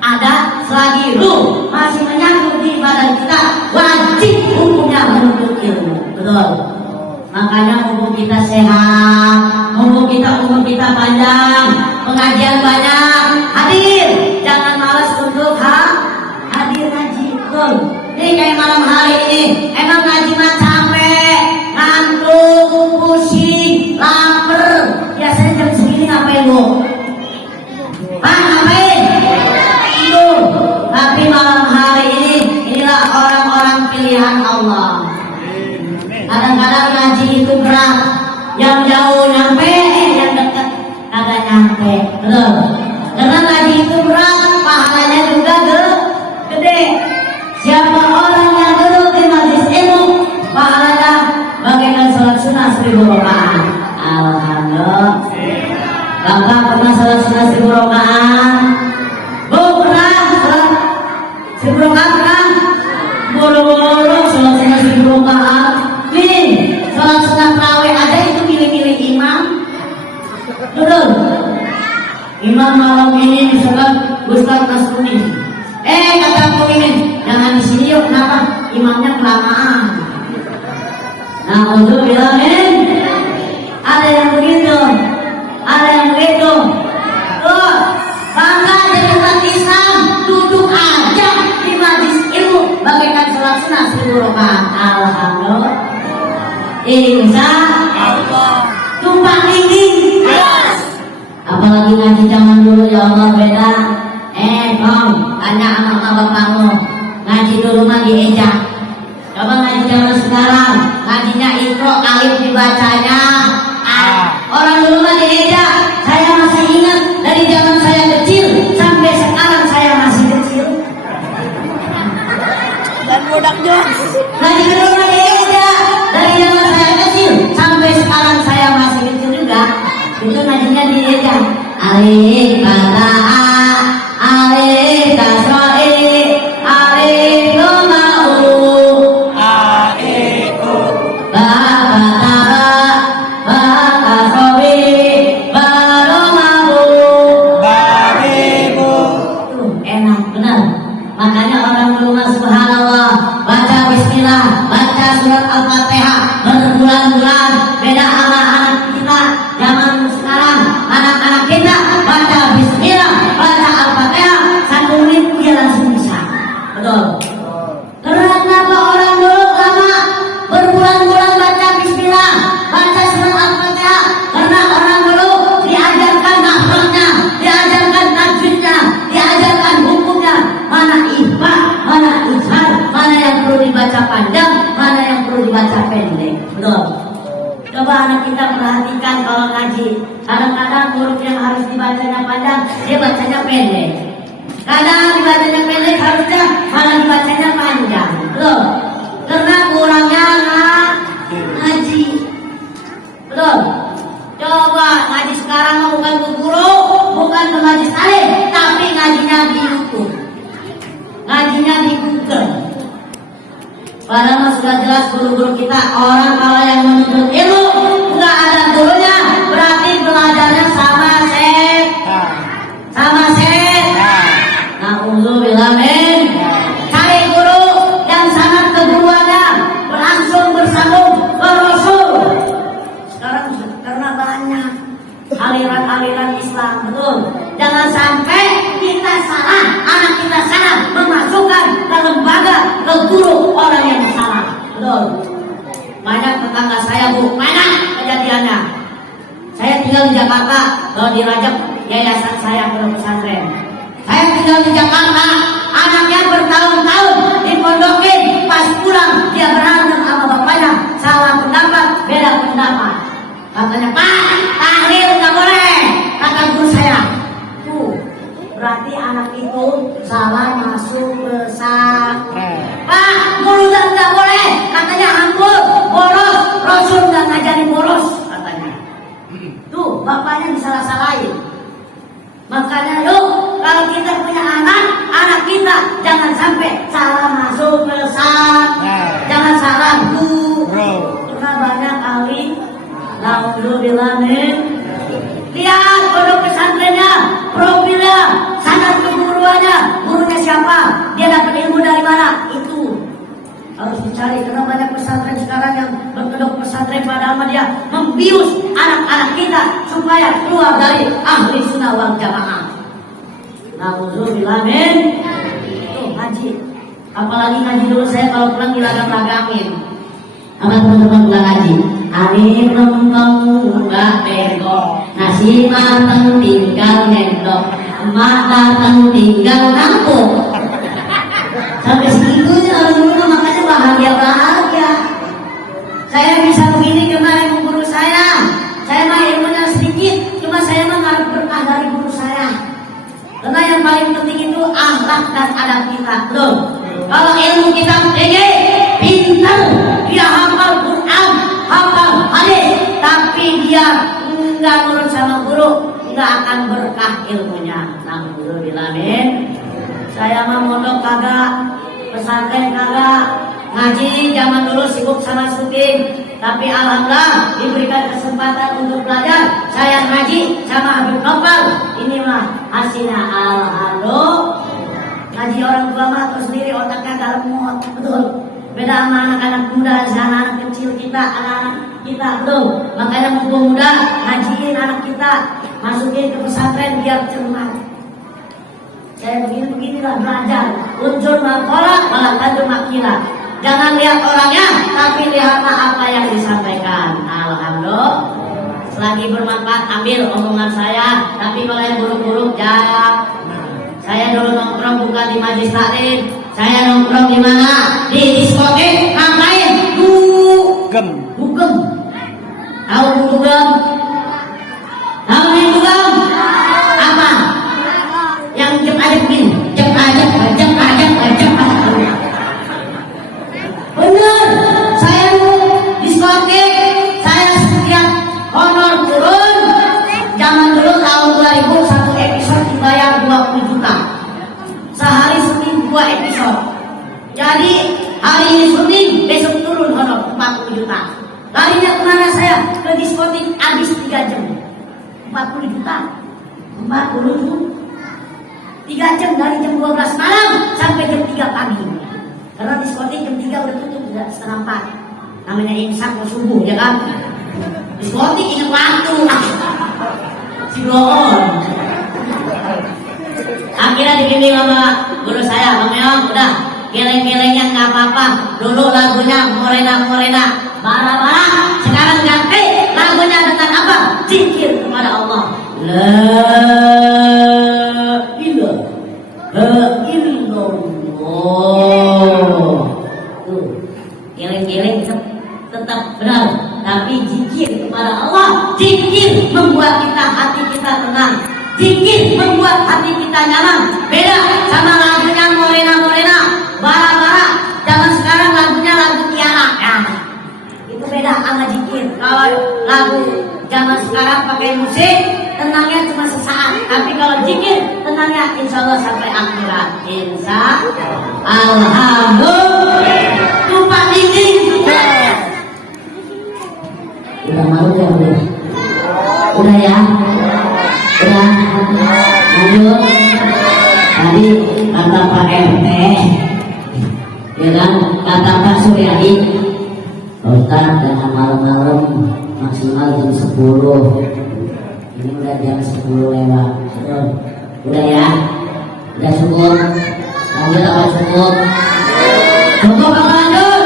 ada, selagi ruh masih menyangkut di badan kita, wajib hukumnya menuntut ilmu. Betul. Makanya umur kita sehat, umur kita panjang, pengajian banyak, hadir. Jangan malas untuk hadir ngaji. Betul. Ini kayak malam hari ini, emang ngaji mah capek, ngantuk, pusing, lapar. Biasanya jam segini ngapain Bu? Ngapain? Tidur. Tapi malam hari ini, inilah orang-orang pilihan Allah. Kadang-kadang ngaji itu berat, yang jauh nyampe, yang dekat agak nyampe. Betul. Karena ngaji itu berat, pahalanya juga gede. Siapa orang yang duduk di majelis ilmu, pahalanya bagaikan sholat sunnah 1000 rakaat. Alhamdulillah. Bapak pernah sholat sunnah 1000 rakaat? Bu pernah sholat 1000 rakaat pernah? Boro-boro sholat sunnah 1000 rakaat. Nih, sholat sunnah tarawih ada itu milih-milih imam. Betul. Imam malam ini misalkan Ustaz Nasruni. Kata aku ini, jangan di sini yuk, kenapa? Imamnya kelamaan. Nah, untuk bilang ada yang begitu, ada yang begitu. Tuh, bangga jadi umat Islam, duduk aja di majelis ilmu, bagaikan sholat sunnah 1000 rakaat. Alhamdulillah. Insya Allah. Tumpah ini. Apalagi ngaji zaman dulu ya Allah beda. Kong, tanya anak bapakmu, ngaji dulu mah diejak. Coba ngaji zaman sekarang, ngajinya Iqra, alif dibacanya A. Orang dulu mah diejak. Saya masih ingat dari zaman saya kecil sampai sekarang saya masih kecil. Dan budak Jos. Ngaji dulu mah diejak. Dari zaman saya kecil sampai sekarang saya masih kecil juga. Itu ngajinya diejak. Alif kata A, alif tasoi, alif domau, alif bakata bakasowi, baromabu, baribu. Enak benar. Makanya orang rumah subhanallah baca bismillah, baca surat al-fatihah berbulan-bulan. Beda sama anak kita zaman sekarang, anak-anak kita baca bismillah anak kita perhatikan kalau ngaji. Kadang-kadang huruf yang harus dibacanya panjang, dia bacanya pendek. Kadang dibacanya pendek, harusnya malah dibacanya panjang. Loh, karena kurangnya ngaji. Betul? Coba ngaji sekarang bukan ke guru, bukan ke majlis taklim, tapi ngajinya di YouTube, ngajinya di Google. Padahal sudah jelas guru-guru kita, orang kalau yang menuntut ilmu nggak ada gurunya, berarti belajarnya sama Na'udzubillah min. Cari guru yang sangat keguruannya berlangsung bersambung ke Rasul. Sekarang karena banyak aliran-aliran Islam, betul. Jangan sampai kita salah, anak kita salah memasukkan ke lembaga, ke guru orang yang salah, betul. Banyak tetangga saya, Bu, banyak kejadiannya. Saya tinggal di Jakarta, kalau di Rajab yayasan saya pondok pesantren. Saya tinggal di Jakarta, anaknya bertahun-tahun dipondokin, pas pulang dia berantem sama bapaknya, salah pendapat, beda pendapat. Katanya, Pak, tahlil nggak boleh, kata guru saya. Tuh, berarti anak itu salah masuk pesantren. Pak, mulut nggak boleh, katanya anggur, boros, Rasul nggak ngajarin boros, katanya. Tuh, bapaknya disalah-salahin. Makanya yuk, kalau kita punya anak kita jangan sampai salah masuk pesantren, jangan salah guru. Karena banyak kali, Alhamdulillah nih. Lihat pondok pesantrennya, profilnya, sanad keguruannya, gurunya siapa, dia dapat ilmu dari mana, itu harus dicari. Karena banyak pesantren sekarang yang berkedok pesantren padahal dia membius anak-anak kita supaya keluar dari ahli sunnah wal jamaah. Na'udzubillah min. Tuh ngaji, apalagi ngaji dulu saya kalau pulang dilagam-lagamin. Apa teman-teman pulang ngaji? Ari lempeng nggak bego, nasi mateng tinggal nendok, emak datang tinggal nampung. Sampai segitunya alhamdulillah, makanya bahagia. Saya bisa begini cuma ilmu guru saya mah ilmunya sedikit, cuma saya mah ngarep berkah dari guru saya. Karena yang paling penting itu akhlak dan adab kita, belum. Kalau ilmu kita tinggi, pintar, dia hafal Quran, hafal hadis, tapi dia enggak nurut sama guru, enggak akan berkah ilmunya. Alhamdulillah min. Saya mah mondok kagak, pesantren kagak, ngaji zaman dulu sibuk sama syuting, tapi alhamdulillah diberikan kesempatan untuk belajar. Saya ngaji sama Habib Nopal, ini mah hasilnya alhamdulillah. Ngaji orang tua mah terus sendiri otaknya gak lemot, betul. Beda sama anak-anak muda, anak-anak kecil kita, anak-anak kita, betul. Makanya mumpung muda, ngajiin anak kita, masukin ke pesantren biar cermat. Saya begini-beginilah belajar. Unsur makola, malah tanjur makilah. Jangan lihat orangnya, tapi lihatlah apa yang disampaikan. Alhamdulillah. Selagi bermanfaat, ambil omongan saya. Tapi kalau yang buruk-buruk, jangan. Saya dulu nongkrong bukan di majlis taklim. Saya nongkrong di mana? Di diskotik. Ngapain? Dugem. Tahu dugem? Tahu dugem? Apa? Yang jep aja begini, jep aja. Bener, saya dulu diskotik, saya setiap honor turun. Zaman dulu tahun 2000 satu episode dibayar 20 juta. Sehari syuting 2 episode. Jadi hari ini syuting, besok turun honor 40 juta. Larinya kemana saya? Ke diskotik, habis 3 jam 40 juta. 40 juta 3 jam, dari jam 12 malam sampai jam 3 pagi. Karena diskotik jam 3 udah tutup, setengah 4. Namanya imsak mau subuh, ya kan? Diskotik ingat waktu. Si Bloon. Akhirnya dibimbing sama guru saya, Bang Meong, udah geleng-gelengnya nggak apa-apa. Dulu lagunya Morena, bara-bara. Sekarang ganti lagunya dengan apa? Zikir kepada Allah. La illallah. Tuh, geleng-geleng tetap benar, tapi zikir kepada Zikir membuat hati kita tenang. Zikir membuat hati kita nyaman. Beda sama lagunya morena, bara-bara. Zaman sekarang lagunya lagu Tiara. Nah, itu beda sama zikir. Kalau lagu zaman sekarang pakai musik, tenangnya cuma sesaat. Tapi kalau zikir, tenangnya insya Allah sampai akhirat. Insya Alhamdulillah. Lupa dinding. Udah malu ya udah. Udah ya. Udah. Lanjut. Tadi kata Pak RT, ya kan, kata Pak Suryadi, Ustaz jangan malam-malam, maksimal jam 10. Ini udah jam 10 lewat. Udah ya. Udah cukup. Lanjut apa cukup? Cukup apa lanjut?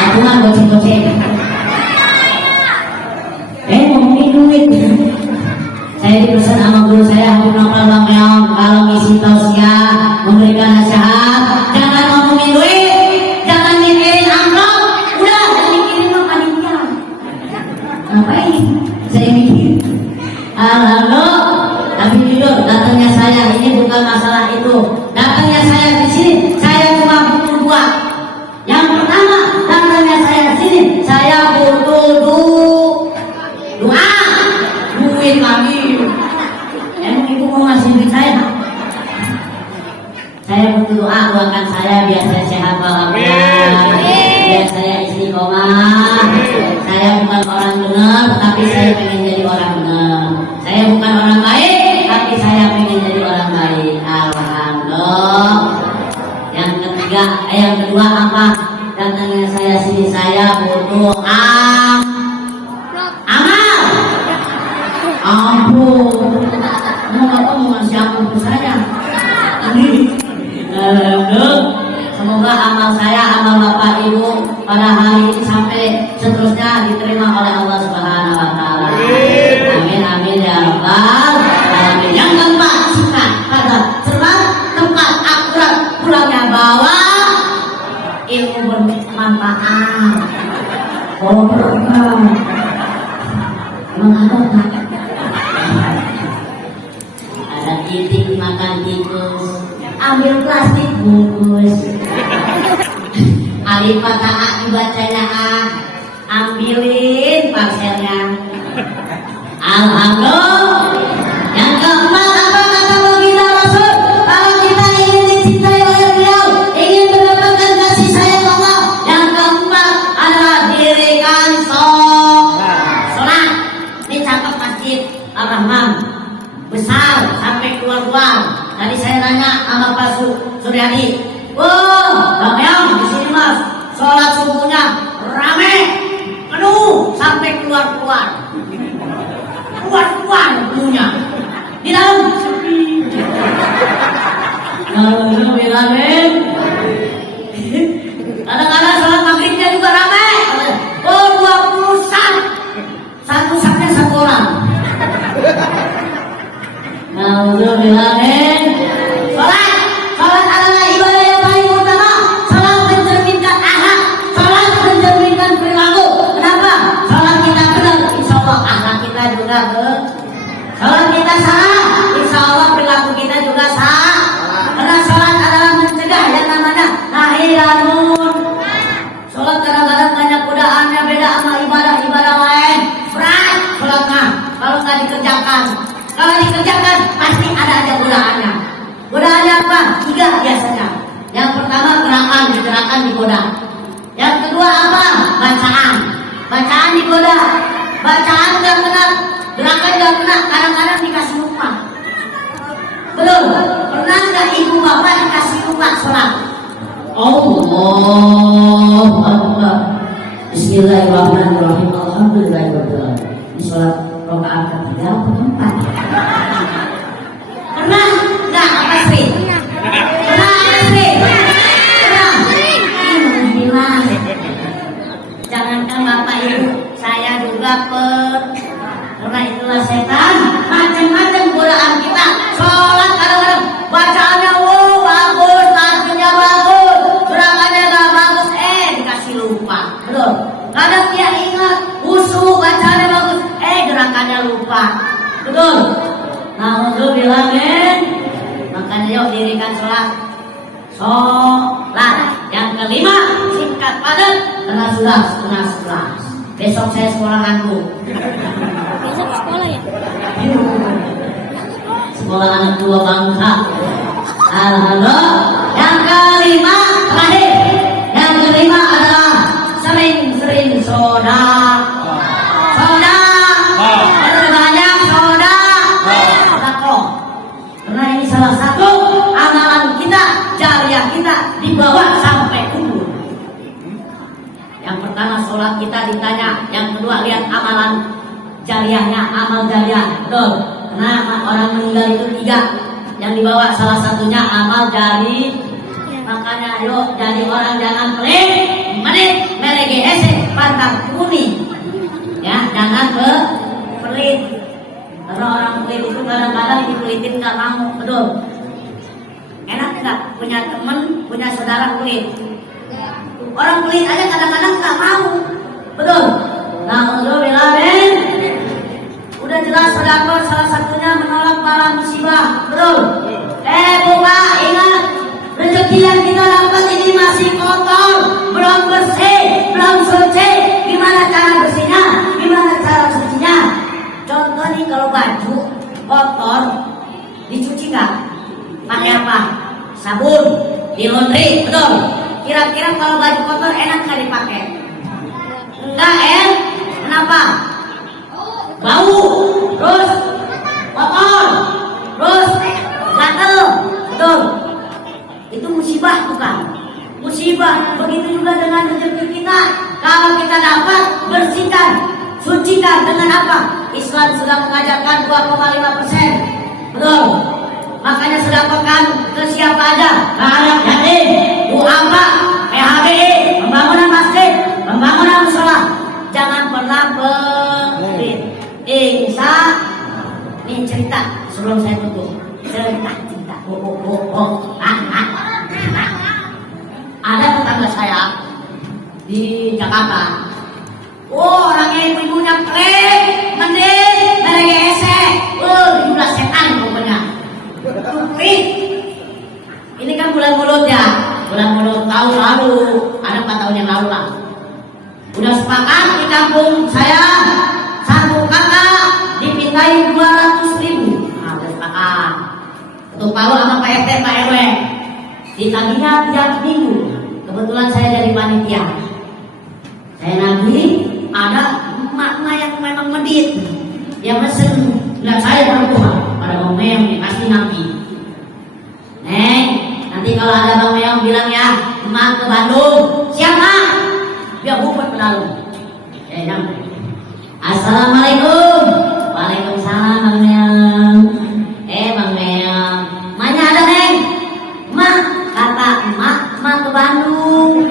Aku mah goceng-goceng. Ngomongin duit. Saya dipesan sama guru saya Habib Novel Bang Meong, kalau ngisi tausiah memberikan nasihat jangan ngomongin duit, jangan mikirin amplop, udah mikirin mah panitia. Ngapain? Saya mikir. Alhamdulillah. Tapi jujur datangnya saya ini bukan masalah itu. Datangnya saya di sini saya cuma butuh dua. Yang pertama datangnya saya di sini saya butuh doa, duit lagi. Emang ibu mau ngasih duit saya? Saya butuh doa, doakan saya biar saya sehat walafiat, biar saya istiqomah. Saya bukan orang benar, tapi saya pengen jadi orang benar. Saya bukan orang baik, tapi saya pengen jadi orang baik. Alhamdulillah. Yang kedua apa? Datangnya saya sini saya butuh amal. Ampun, mau bapak mau ngasih ampun ke saya? Semoga amal saya, amal bapak ibu pada hari ini sampai seterusnya diterima oleh Allah Subhanahu Wa Taala. Amin amin ya rabbal alamin. Yang keempat suka pada sebab tempat akurat pulangnya bawa ilmu bermanfaat. Oh berkah. Emang ada titik makan tikus, ambil plastik bungkus. Alif kata A dibacanya A, ambilin parselnya. Alhamdulillah. Yang keempat apa kata baginda Rasul? Kalau kita ingin dicintai oleh beliau, ingin mendapatkan kasih sayang Allah, yang keempat adalah dirikan sholat. Dicatat masjid Ar-Rahman besar sampai keluar-keluar. Tadi saya nanya sama Pak Suryadi, Bang Meong di sini mas, sholat subuhnya rame, penuh sampai keluar-keluar penuhnya. Di dalam sepi. Alhamdulillah. Kadang-kadang sholat maghribnya juga rame. 20 sat. Satu satnya satu orang. Alhamdulillah. Sholat adalah ibadah yang paling utama. Sholat mencerminkan akhlak, sholat mencerminkan perilaku. Kenapa? Sholat kita benar, insya Allah akhlak kita juga benar. Sholat kita salah, insya Allah perilaku kita juga salah. Karena sholat adalah mencegah yang namanya nahilanun. Sholat kadang-kadang banyak godaannya, beda sama ibadah-ibadah lain. Berat sholatnya kalau nggak dikerjakan. Kalau dikerjakan pasti ada aja godaannya. Godaannya apa? 3 biasanya. Yang pertama gerakan digoda. Yang kedua apa? Bacaan digoda. Bacaan nggak kena, gerakan nggak kena. Kadang-kadang dikasih lupa. Belum pernah nggak ibu bapak dikasih lupa sholat? Allahu Akbar. Bismillahirrahmanirrahim. Alhamdulillahirrahmanirrahim. Ini sholat rakaat ketiga atau keempat? Pernah nggak apa sih? Pernah apa sih? Pernah. Alhamdulillah. Jangankan bapak ibu, saya juga karena itulah setan macam-macam godaan kita. Sholat kadang-kadang bacaannya bagus, lagunya bagus, gerakannya nggak bagus, dikasih lupa. Belum. Kadang dia ingat, bacaannya bagus. Betul. Alhamdulillah men. Makanya yuk dirikan sholat. Sholat. Yang kelima, singkat padat, kena sudah. Besok saya sekolahanku. Besok sekolah ya? Sekolah anak dua bangsa. Alhamdulillah. Yang kelima terakhir. Yang kelima adalah sering-sering soda. Banyak soda. Karena ini salah satu amalan kita, jariah kita dibawa sampai kubur. Yang pertama sholat kita ditanya, yang kedua lihat amalan jariahnya, amal jariah. Betul. Karena orang meninggal itu 3 yang dibawa, salah satunya amal jari. Makanya yuk jadi orang jangan pelit, menit, merege hese, pantang kuning. Ya, jangan pelit. Karena orang pelit itu kadang-kadang dipelitin nggak mau. Betul. Enak nggak punya temen, punya saudara pelit? Orang pelit aja kadang-kadang nggak mau. Betul. Nah, alhamdulillah men. Udah jelas sedekah salah satunya menolak bala musibah. Betul. Buka ingat, rezeki yang kita dapat ini masih kotor, belum bersih, belum suci. Gimana cara bersihnya? Gimana cara sucinya? Contoh nih, kalau baju kotor dicuci nggak? Pakai apa? Sabun, di laundry. Betul. Kira-kira kalau baju kotor enak nggak dipakai? Enggak, kenapa? Bau, terus kotor, terus gatel. Betul. Itu musibah bukan? Musibah. Begitu juga dengan rezeki kita. Kalau kita dapat, bersihkan, sucikan dengan apa? Islam sudah mengajarkan 2,5%. Betul. Makanya sedekahkan ke siapa aja? Ke anak yatim, duafa, PHBI, pembangunan masjid, pembangunan musola. Jangan pernah pelit. Insya, ini cerita sebelum saya tutup. Cerita. Ada tetangga saya di Jakarta. Orangnya ibunya pelit, mending, mereka esek. Jumlah setan pokoknya. Ini kan bulan mulut ya, bulan mulut tahun lalu, ada 4 tahun yang lalu lah. Udah sepakat di kampung saya, satu kakak dipintai 200.000. Nah, udah sepakat. Ketuk palu sama Pak RT, Pak RW. Ditagihnya tiap minggu. Kebetulan saya jadi panitia. Saya nagih, ada emak-emak yang memang medit. Dia mesen, nggak saya perempuan. Pada Bang Meong dikasih nabi. Neng, nanti kalau ada Bang Meong bilang ya, emak ke Bandung. Siapa? Dia bubut ke dalam. Assalamualaikum. Waalaikumsalam Bang Meong. Bang Meong, mana ada Neng? Emak, kata emak ke Bandung.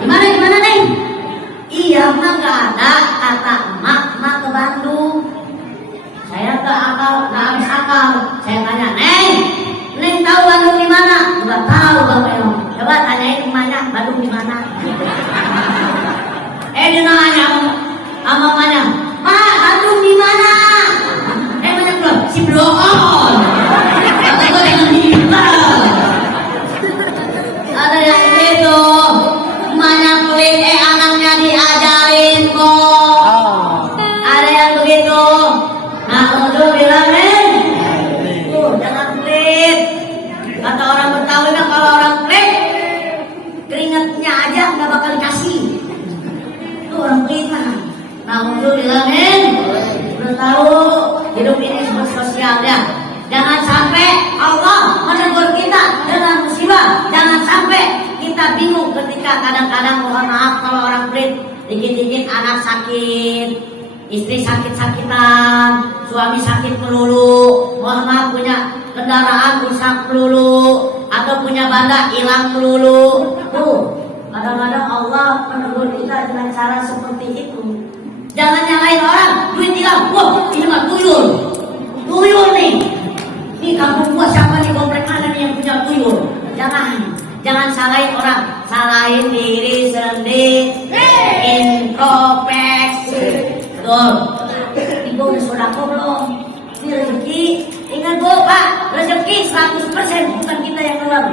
Gimana Neng? Iya emak gak ada, kata emak ke Bandung. Saya gak habis akal. Saya tanya, Neng tahu Bandung di mana? Enggak tahu Bang Meong. Coba tanyain emaknya, Bandung di mana? Dia nanya sama emaknya, Pak, Bandung di mana? Emaknya bilang, si Bloon. Kata gue jangan dibilang. Ada yang begitu, emaknya pelit, anaknya diajarin kok. Ada yang begitu. Nah, alhamdulillah men. Jangan pelit. Kata orang Betawi kan, kalau orang pelit, keringatnya aja nggak bakal dikasih. Itu orang pelit kan. Nah, alhamdulillah men. Udah tahu hidup ini semua sosial ya. Jangan sampai Allah menegur kita dengan musibah. Jangan sampai kita bingung ketika kadang-kadang, mohon maaf kalau orang pelit, dikit-dikit anak sakit, istri sakit-sakitan, suami sakit melulu, mohon maaf punya kendaraan rusak melulu, atau punya benda hilang melulu. Tuh, kadang-kadang Allah menegur kita dengan cara seperti itu. Jangan nyalain orang, duit hilang, wah ini mah tuyul nih. Ini kampung gua siapa nih, komplek mana nih yang punya tuyul? Jangan salahin orang, salahin diri sendiri. Introspeksi. Betul. Ibu udah sodako belum? 100%, bukan kita yang ngelam.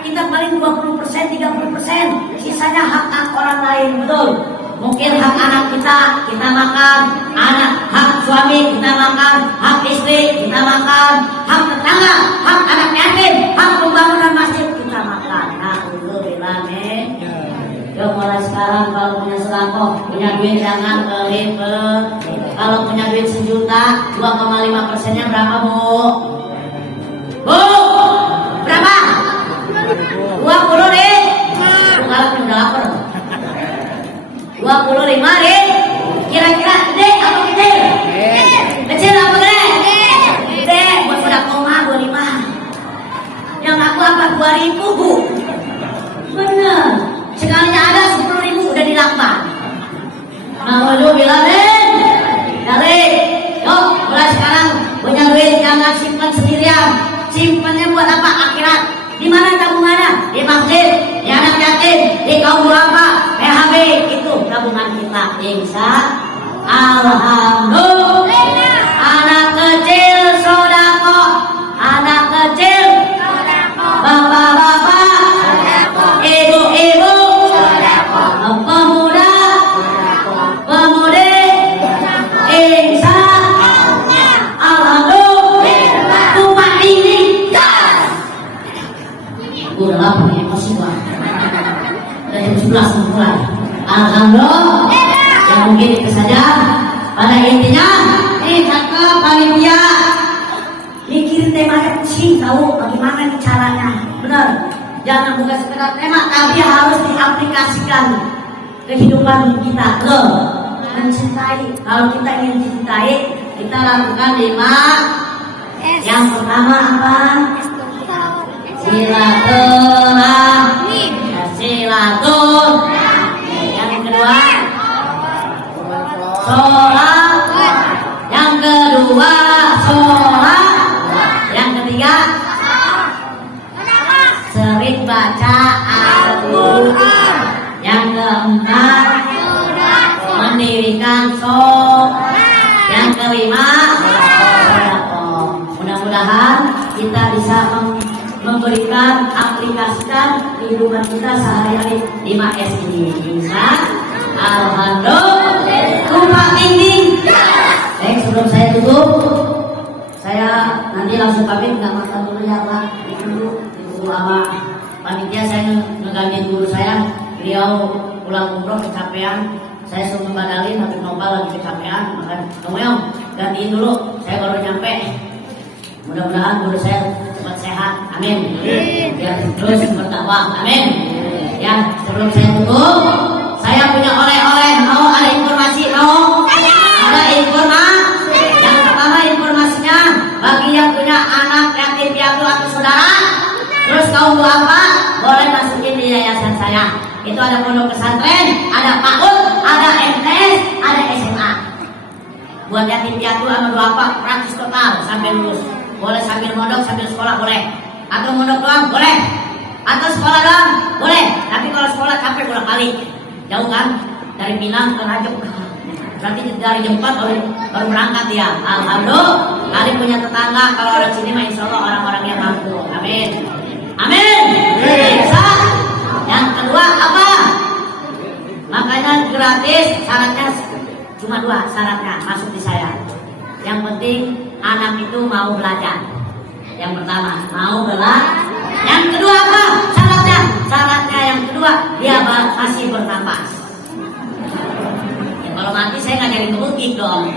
Kita paling 20%, 30%. Sisanya hak orang lain, betul. Mungkin hak anak kita makan, hak suami kita makan, hak istri kita makan, hak tetangga, hak anak yatim, hak pembangunan masjid kita makan. Nah, itu bilangnya. Yuk mulai sekarang kalau punya selangkah, punya duit jangan kelipet. Kalau punya duit 1 juta, 2,5%-nya berapa, Bu? Bu, berapa? 20 deh. Kalau udah lapar. 25 deh. Kira-kira gede apa kecil? Kecil apa gede? Gede. Buat sudah koma 25. Yang aku apa 2.000, Bu? Bener. Sekalinya ada 10.000 udah dilapar. Nah, lu bilang dari, yuk mulai sekarang punya duit jangan simpan sendirian. Simpannya buat apa? Akhirat. Di mana tabungannya? Di masjid, di anak yatim, di kaum duafa, PHB. Itu tabungan kita. Insya Alhamdulillah. Anak kecil sodako, anak kecil sodako, bapak-bapak sodako, ibu-ibu sodako, pemuda sodako, pemudi sodako. Insya Alhamdulillah. Tumpah ini udah lapar nih, emosi gua. Udah jam 11 mulai. Alhamdulillah. Ya mungkin itu saja. Pada intinya, kakak panitia mikirin temanya pusing, tahu bagaimana nih caranya. Benar. Jangan bukan sekedar tema, tapi harus diaplikasikan kehidupan kita. Mencintai. Kalau kita ingin dicintai, kita lakukan 5. Yang pertama apa? Silaturahmi. Yang kedua sholat. Yang kedua sholat. Yang ketiga sering baca Al-Quran. Yang keempat mendirikan sholat. Yang kelima mudah-mudahan kita bisa memberikan, aplikasikan kehidupan kita sehari-hari 5S ini. Insya Alhamdulillah. Tumpah tinggi. Baik, sebelum saya tutup, saya nanti langsung pamit, nggak makan dulu ya Pak. Dulu sama panitia saya ngegantiin guru saya, beliau pulang umroh kecapean. Saya suruh badalin, tapi nopal lagi kecapean, maka kamu gantiin dulu. Saya baru nyampe. Mudah-mudahan guru saya cepat sehat, amin. Biar terus berdakwah, amin. Ya, sebelum saya tutup, saya punya oleh-oleh. Mau ada informasi? Mau? Ada informasi. Yang pertama informasinya bagi yang punya anak yatim piatu atau saudara, terus kaum duafa, boleh masukin di yayasan saya. Itu ada pondok pesantren, ada PAUD, ada MTS, ada SMA. Buat yatim piatu atau duafa praktis total sampai lulus. Boleh sambil mondok, sambil sekolah boleh. Atau mondok doang boleh. Atau sekolah doang boleh. Tapi kalau sekolah capek bolak-balik. Jauh kan? Dari Minang ke Rajab. Berarti dari jam 4 baru berangkat ya. Alhamdulillah. Kali punya tetangga kalau orang sini mah insya Allah orang-orang yang mampu. Amin. Amin. Bisa. Yang kedua apa? Makanya gratis. Syaratnya cuma 2 syaratnya masuk di saya. Yang penting anak itu mau belajar. Yang pertama mau belajar. Yang kedua apa syaratnya? Syaratnya yang kedua dia masih bernapas. Ya, kalau mati saya nggak jadi ngebukti dong.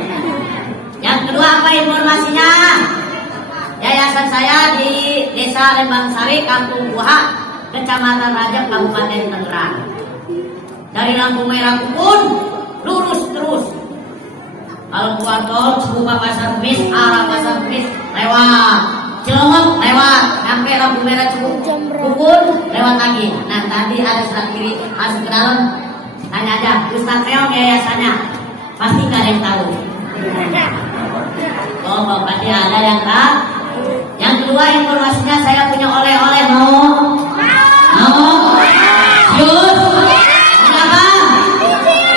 Yang kedua apa informasinya? Yayasan saya di Desa Lembang Sari, Kampung Buha, Kecamatan Rajab, Kabupaten Tangerang. Dari lampu merah pun lurus terus. Kalau keluar tol, Cibuka Pasar Bis, arah Pasar Bis, lewat Cilongok, lewat sampai lampu merah Cibubur, lewat lagi. Nah tadi ada sebelah kiri, masuk ke dalam, tanya aja, Ustaz Reong yayasannya, pasti nggak ada yang tahu. Oh, berarti ada yang tahu. Yang kedua informasinya saya punya oleh-oleh, mau? Yus, kenapa?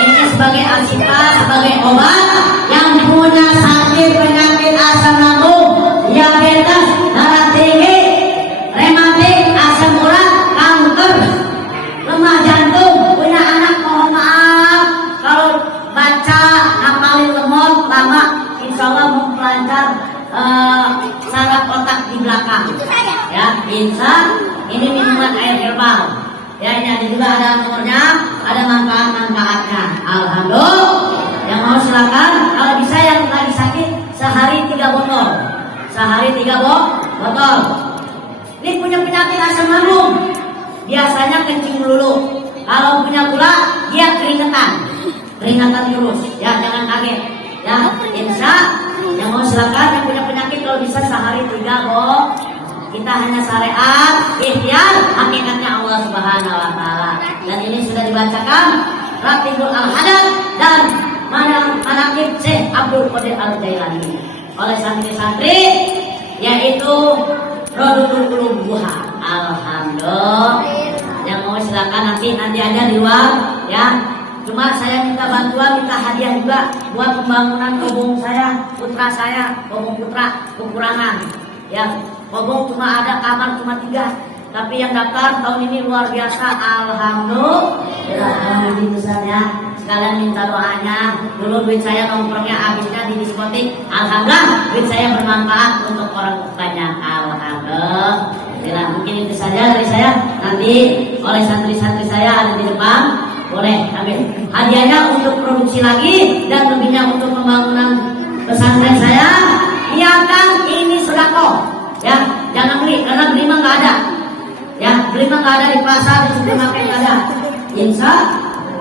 Ini sebagai asita, sebagai obat. Yang punya sakit penyakit asam lambung, diabetes, darah tinggi, juga ada nomornya, ada manfaat-manfaatnya. Alhamdulillah. Yang mau silakan, kalau bisa yang lagi sakit sehari 3 botol. Sehari 3 botol. Ini punya penyakit asam lambung, biasanya kencing melulu. Kalau punya gula, dia keringetan terus. Ya jangan kaget. Ya insya yang mau silakan yang punya penyakit kalau bisa sehari 3 botol. Kita hanya syariat, ikhtiar, hakikatnya Allah Subhanahu wa taala. Dan ini sudah dibacakan Ratibul Al-Hadad dan Manaqib Syekh Abdul Qadir Al-Jailani oleh santri-santri, yaitu Rodul Qulub Buha. Alhamdulillah. Yang mau silakan nanti aja di luar ya. Cuma saya minta bantuan, minta hadiah juga buat pembangunan kobong saya, putra saya, kobong putra kekurangan. Ya, kobong cuma ada kamar cuma 3, tapi yang daftar tahun ini luar biasa. Alhamdulillah. Misalnya sekalian minta doanya. Dulu duit saya nongkrongnya habisnya di diskotik. Alhamdulillah duit saya bermanfaat untuk orang banyak. Alhamdulillah. Mungkin itu saja dari saya. Nanti oleh santri-santri saya ada di depan, boleh ambil hadiahnya untuk produksi lagi dan lebihnya untuk pembangunan pesantren saya. Niatkan ini sedekah, ya jangan beli karena beli mah nggak ada, ya beli mah nggak ada di pasar, di supermarket nggak ada, insya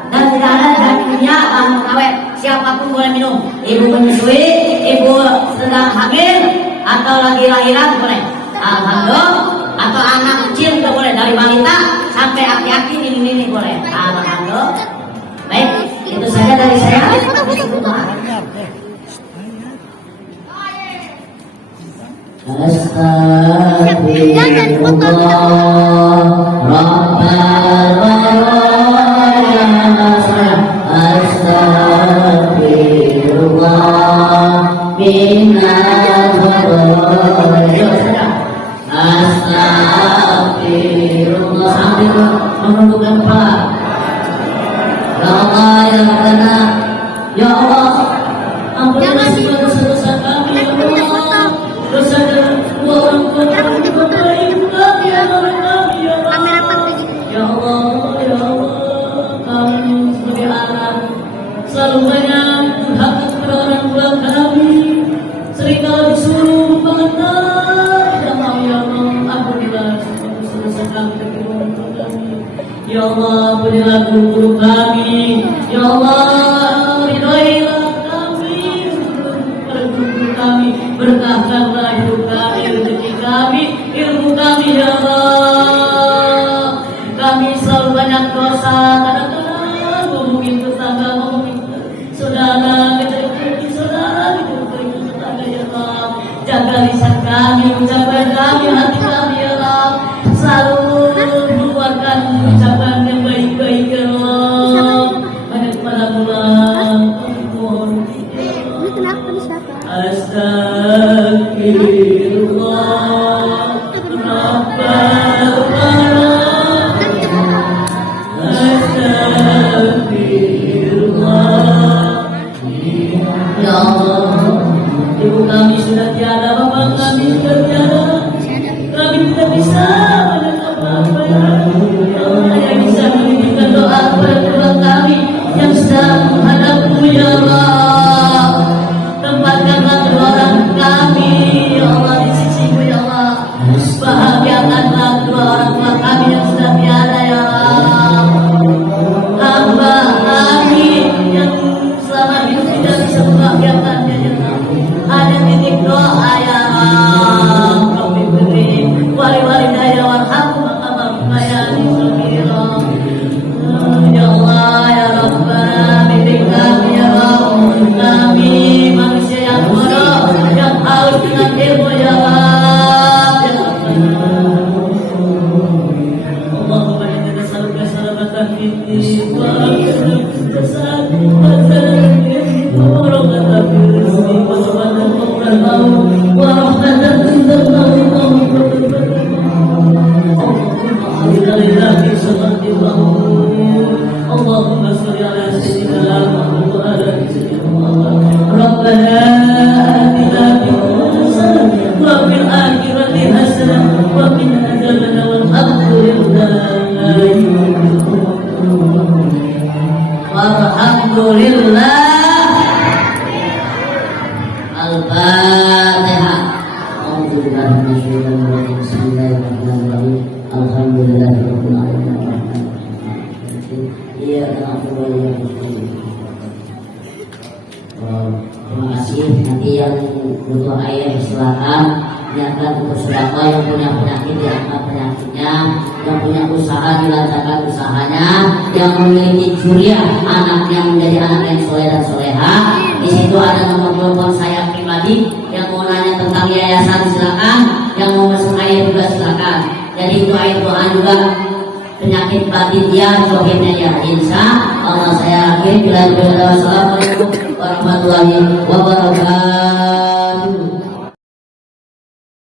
dan tidak ada di dunia awet. Siapapun boleh minum, ibu menyusui, ibu sedang hamil atau lagi lahiran boleh. Alhamdulillah. Atau anak kecil juga boleh, dari balita sampai aki-aki ini boleh. Alhamdulillah. Baik, itu saja dari saya. Astagfirullah Astagfirullah Astagfirullah sambil menundukkan kepala. Ya Allah, ya Rabbana, ya Allah, ampunilah segala dosa-dosa kami, ya Allah. Dosa dan dua orang tua kami, ibu kami, anak kami, ya Allah. Ya Allah, ya Allah, kami sebagai anak selalu banyak durhaka kepada orang tua kami. Seringkali disuruh mengenal, ya Allah, ampunilah segala dosa-dosa kami, ya Allah, ampunilah guru kami, ya Allah, ridhoilah kami, guru kami, berkahkanlah hidup kami, rezeki kami, ilmu kami, ya Allah. Kami selalu banyak dosa, kadang-kadang ngomongin tetangga, ngomongin saudara, ngomongin saudara, ngomongin tetangga, ya Allah. Jaga lisan kami, ucapan kami, hati kami, ya Allah. Selalu mengeluarkan ucapan yang baik-baik, ya Allah. Banyak kepada Allah. Astagfirullah Astagfirullah. Ya Allah, ibu kami sudah tiada, bapak kami sudah tiada. Kami tidak bisa mendengar apa-apa, ya Allah, yang bisa mengirimkan doa kepada kedua kami yang sedang menghadapmu, ya Allah. Tempatkanlah kedua orang kami, ya Allah, di sisimu, ya Allah. Bahagiakanlah kedua orang tua kami yang sudah tiada, ya Allah. Hamba kami yang selama hidup tidak bisa membahagiakannya, ya Allah. Hanya titik doa, ya Allah. Kami beri wali-wali daya warhamku maka bayani sabira. Ya Allah, ya Rabbana, bimbing kami, ya Allah. Kami manusia yang bodoh, yang haus dengan ilmu, ya Allah. Ya Rabbana. Allahumma inna nas'aluka salamatan fid din wa afiyatan fid jasad wa salamatan fil wa rahmatan fil rizqi wa rahmatan fil maut wa rahmatan fil maut. اللهم صل على سيدنا محمد وعلى ال سيدنا محمد. ربنا آتنا في الدنيا حسنة وفي الآخرة حسنة وقنا عذاب النار. والحمد لله. Alhamdulillah. Al-Fatihah. Alhamdulillah. Bismillahirrahmanirrahim. Alhamdulillahirabbil alamin. Iya, terima kasih. Nanti yang butuh air silakan. Yang untuk sedekah, yang punya penyakit diangkat penyakitnya, yang punya usaha dilancarkan usahanya, yang memiliki juriah anak yang menjadi anak yang soleh dan soleha. Di situ ada nomor telepon saya pribadi. Yang mau nanya tentang yayasan silakan, yang mau masuk air juga silakan. Jadi itu air doa juga penyakit batin dia, zohirnya ya. Insya Allah saya akhiri. Wassalamualaikum warahmatullahi wabarakatuh.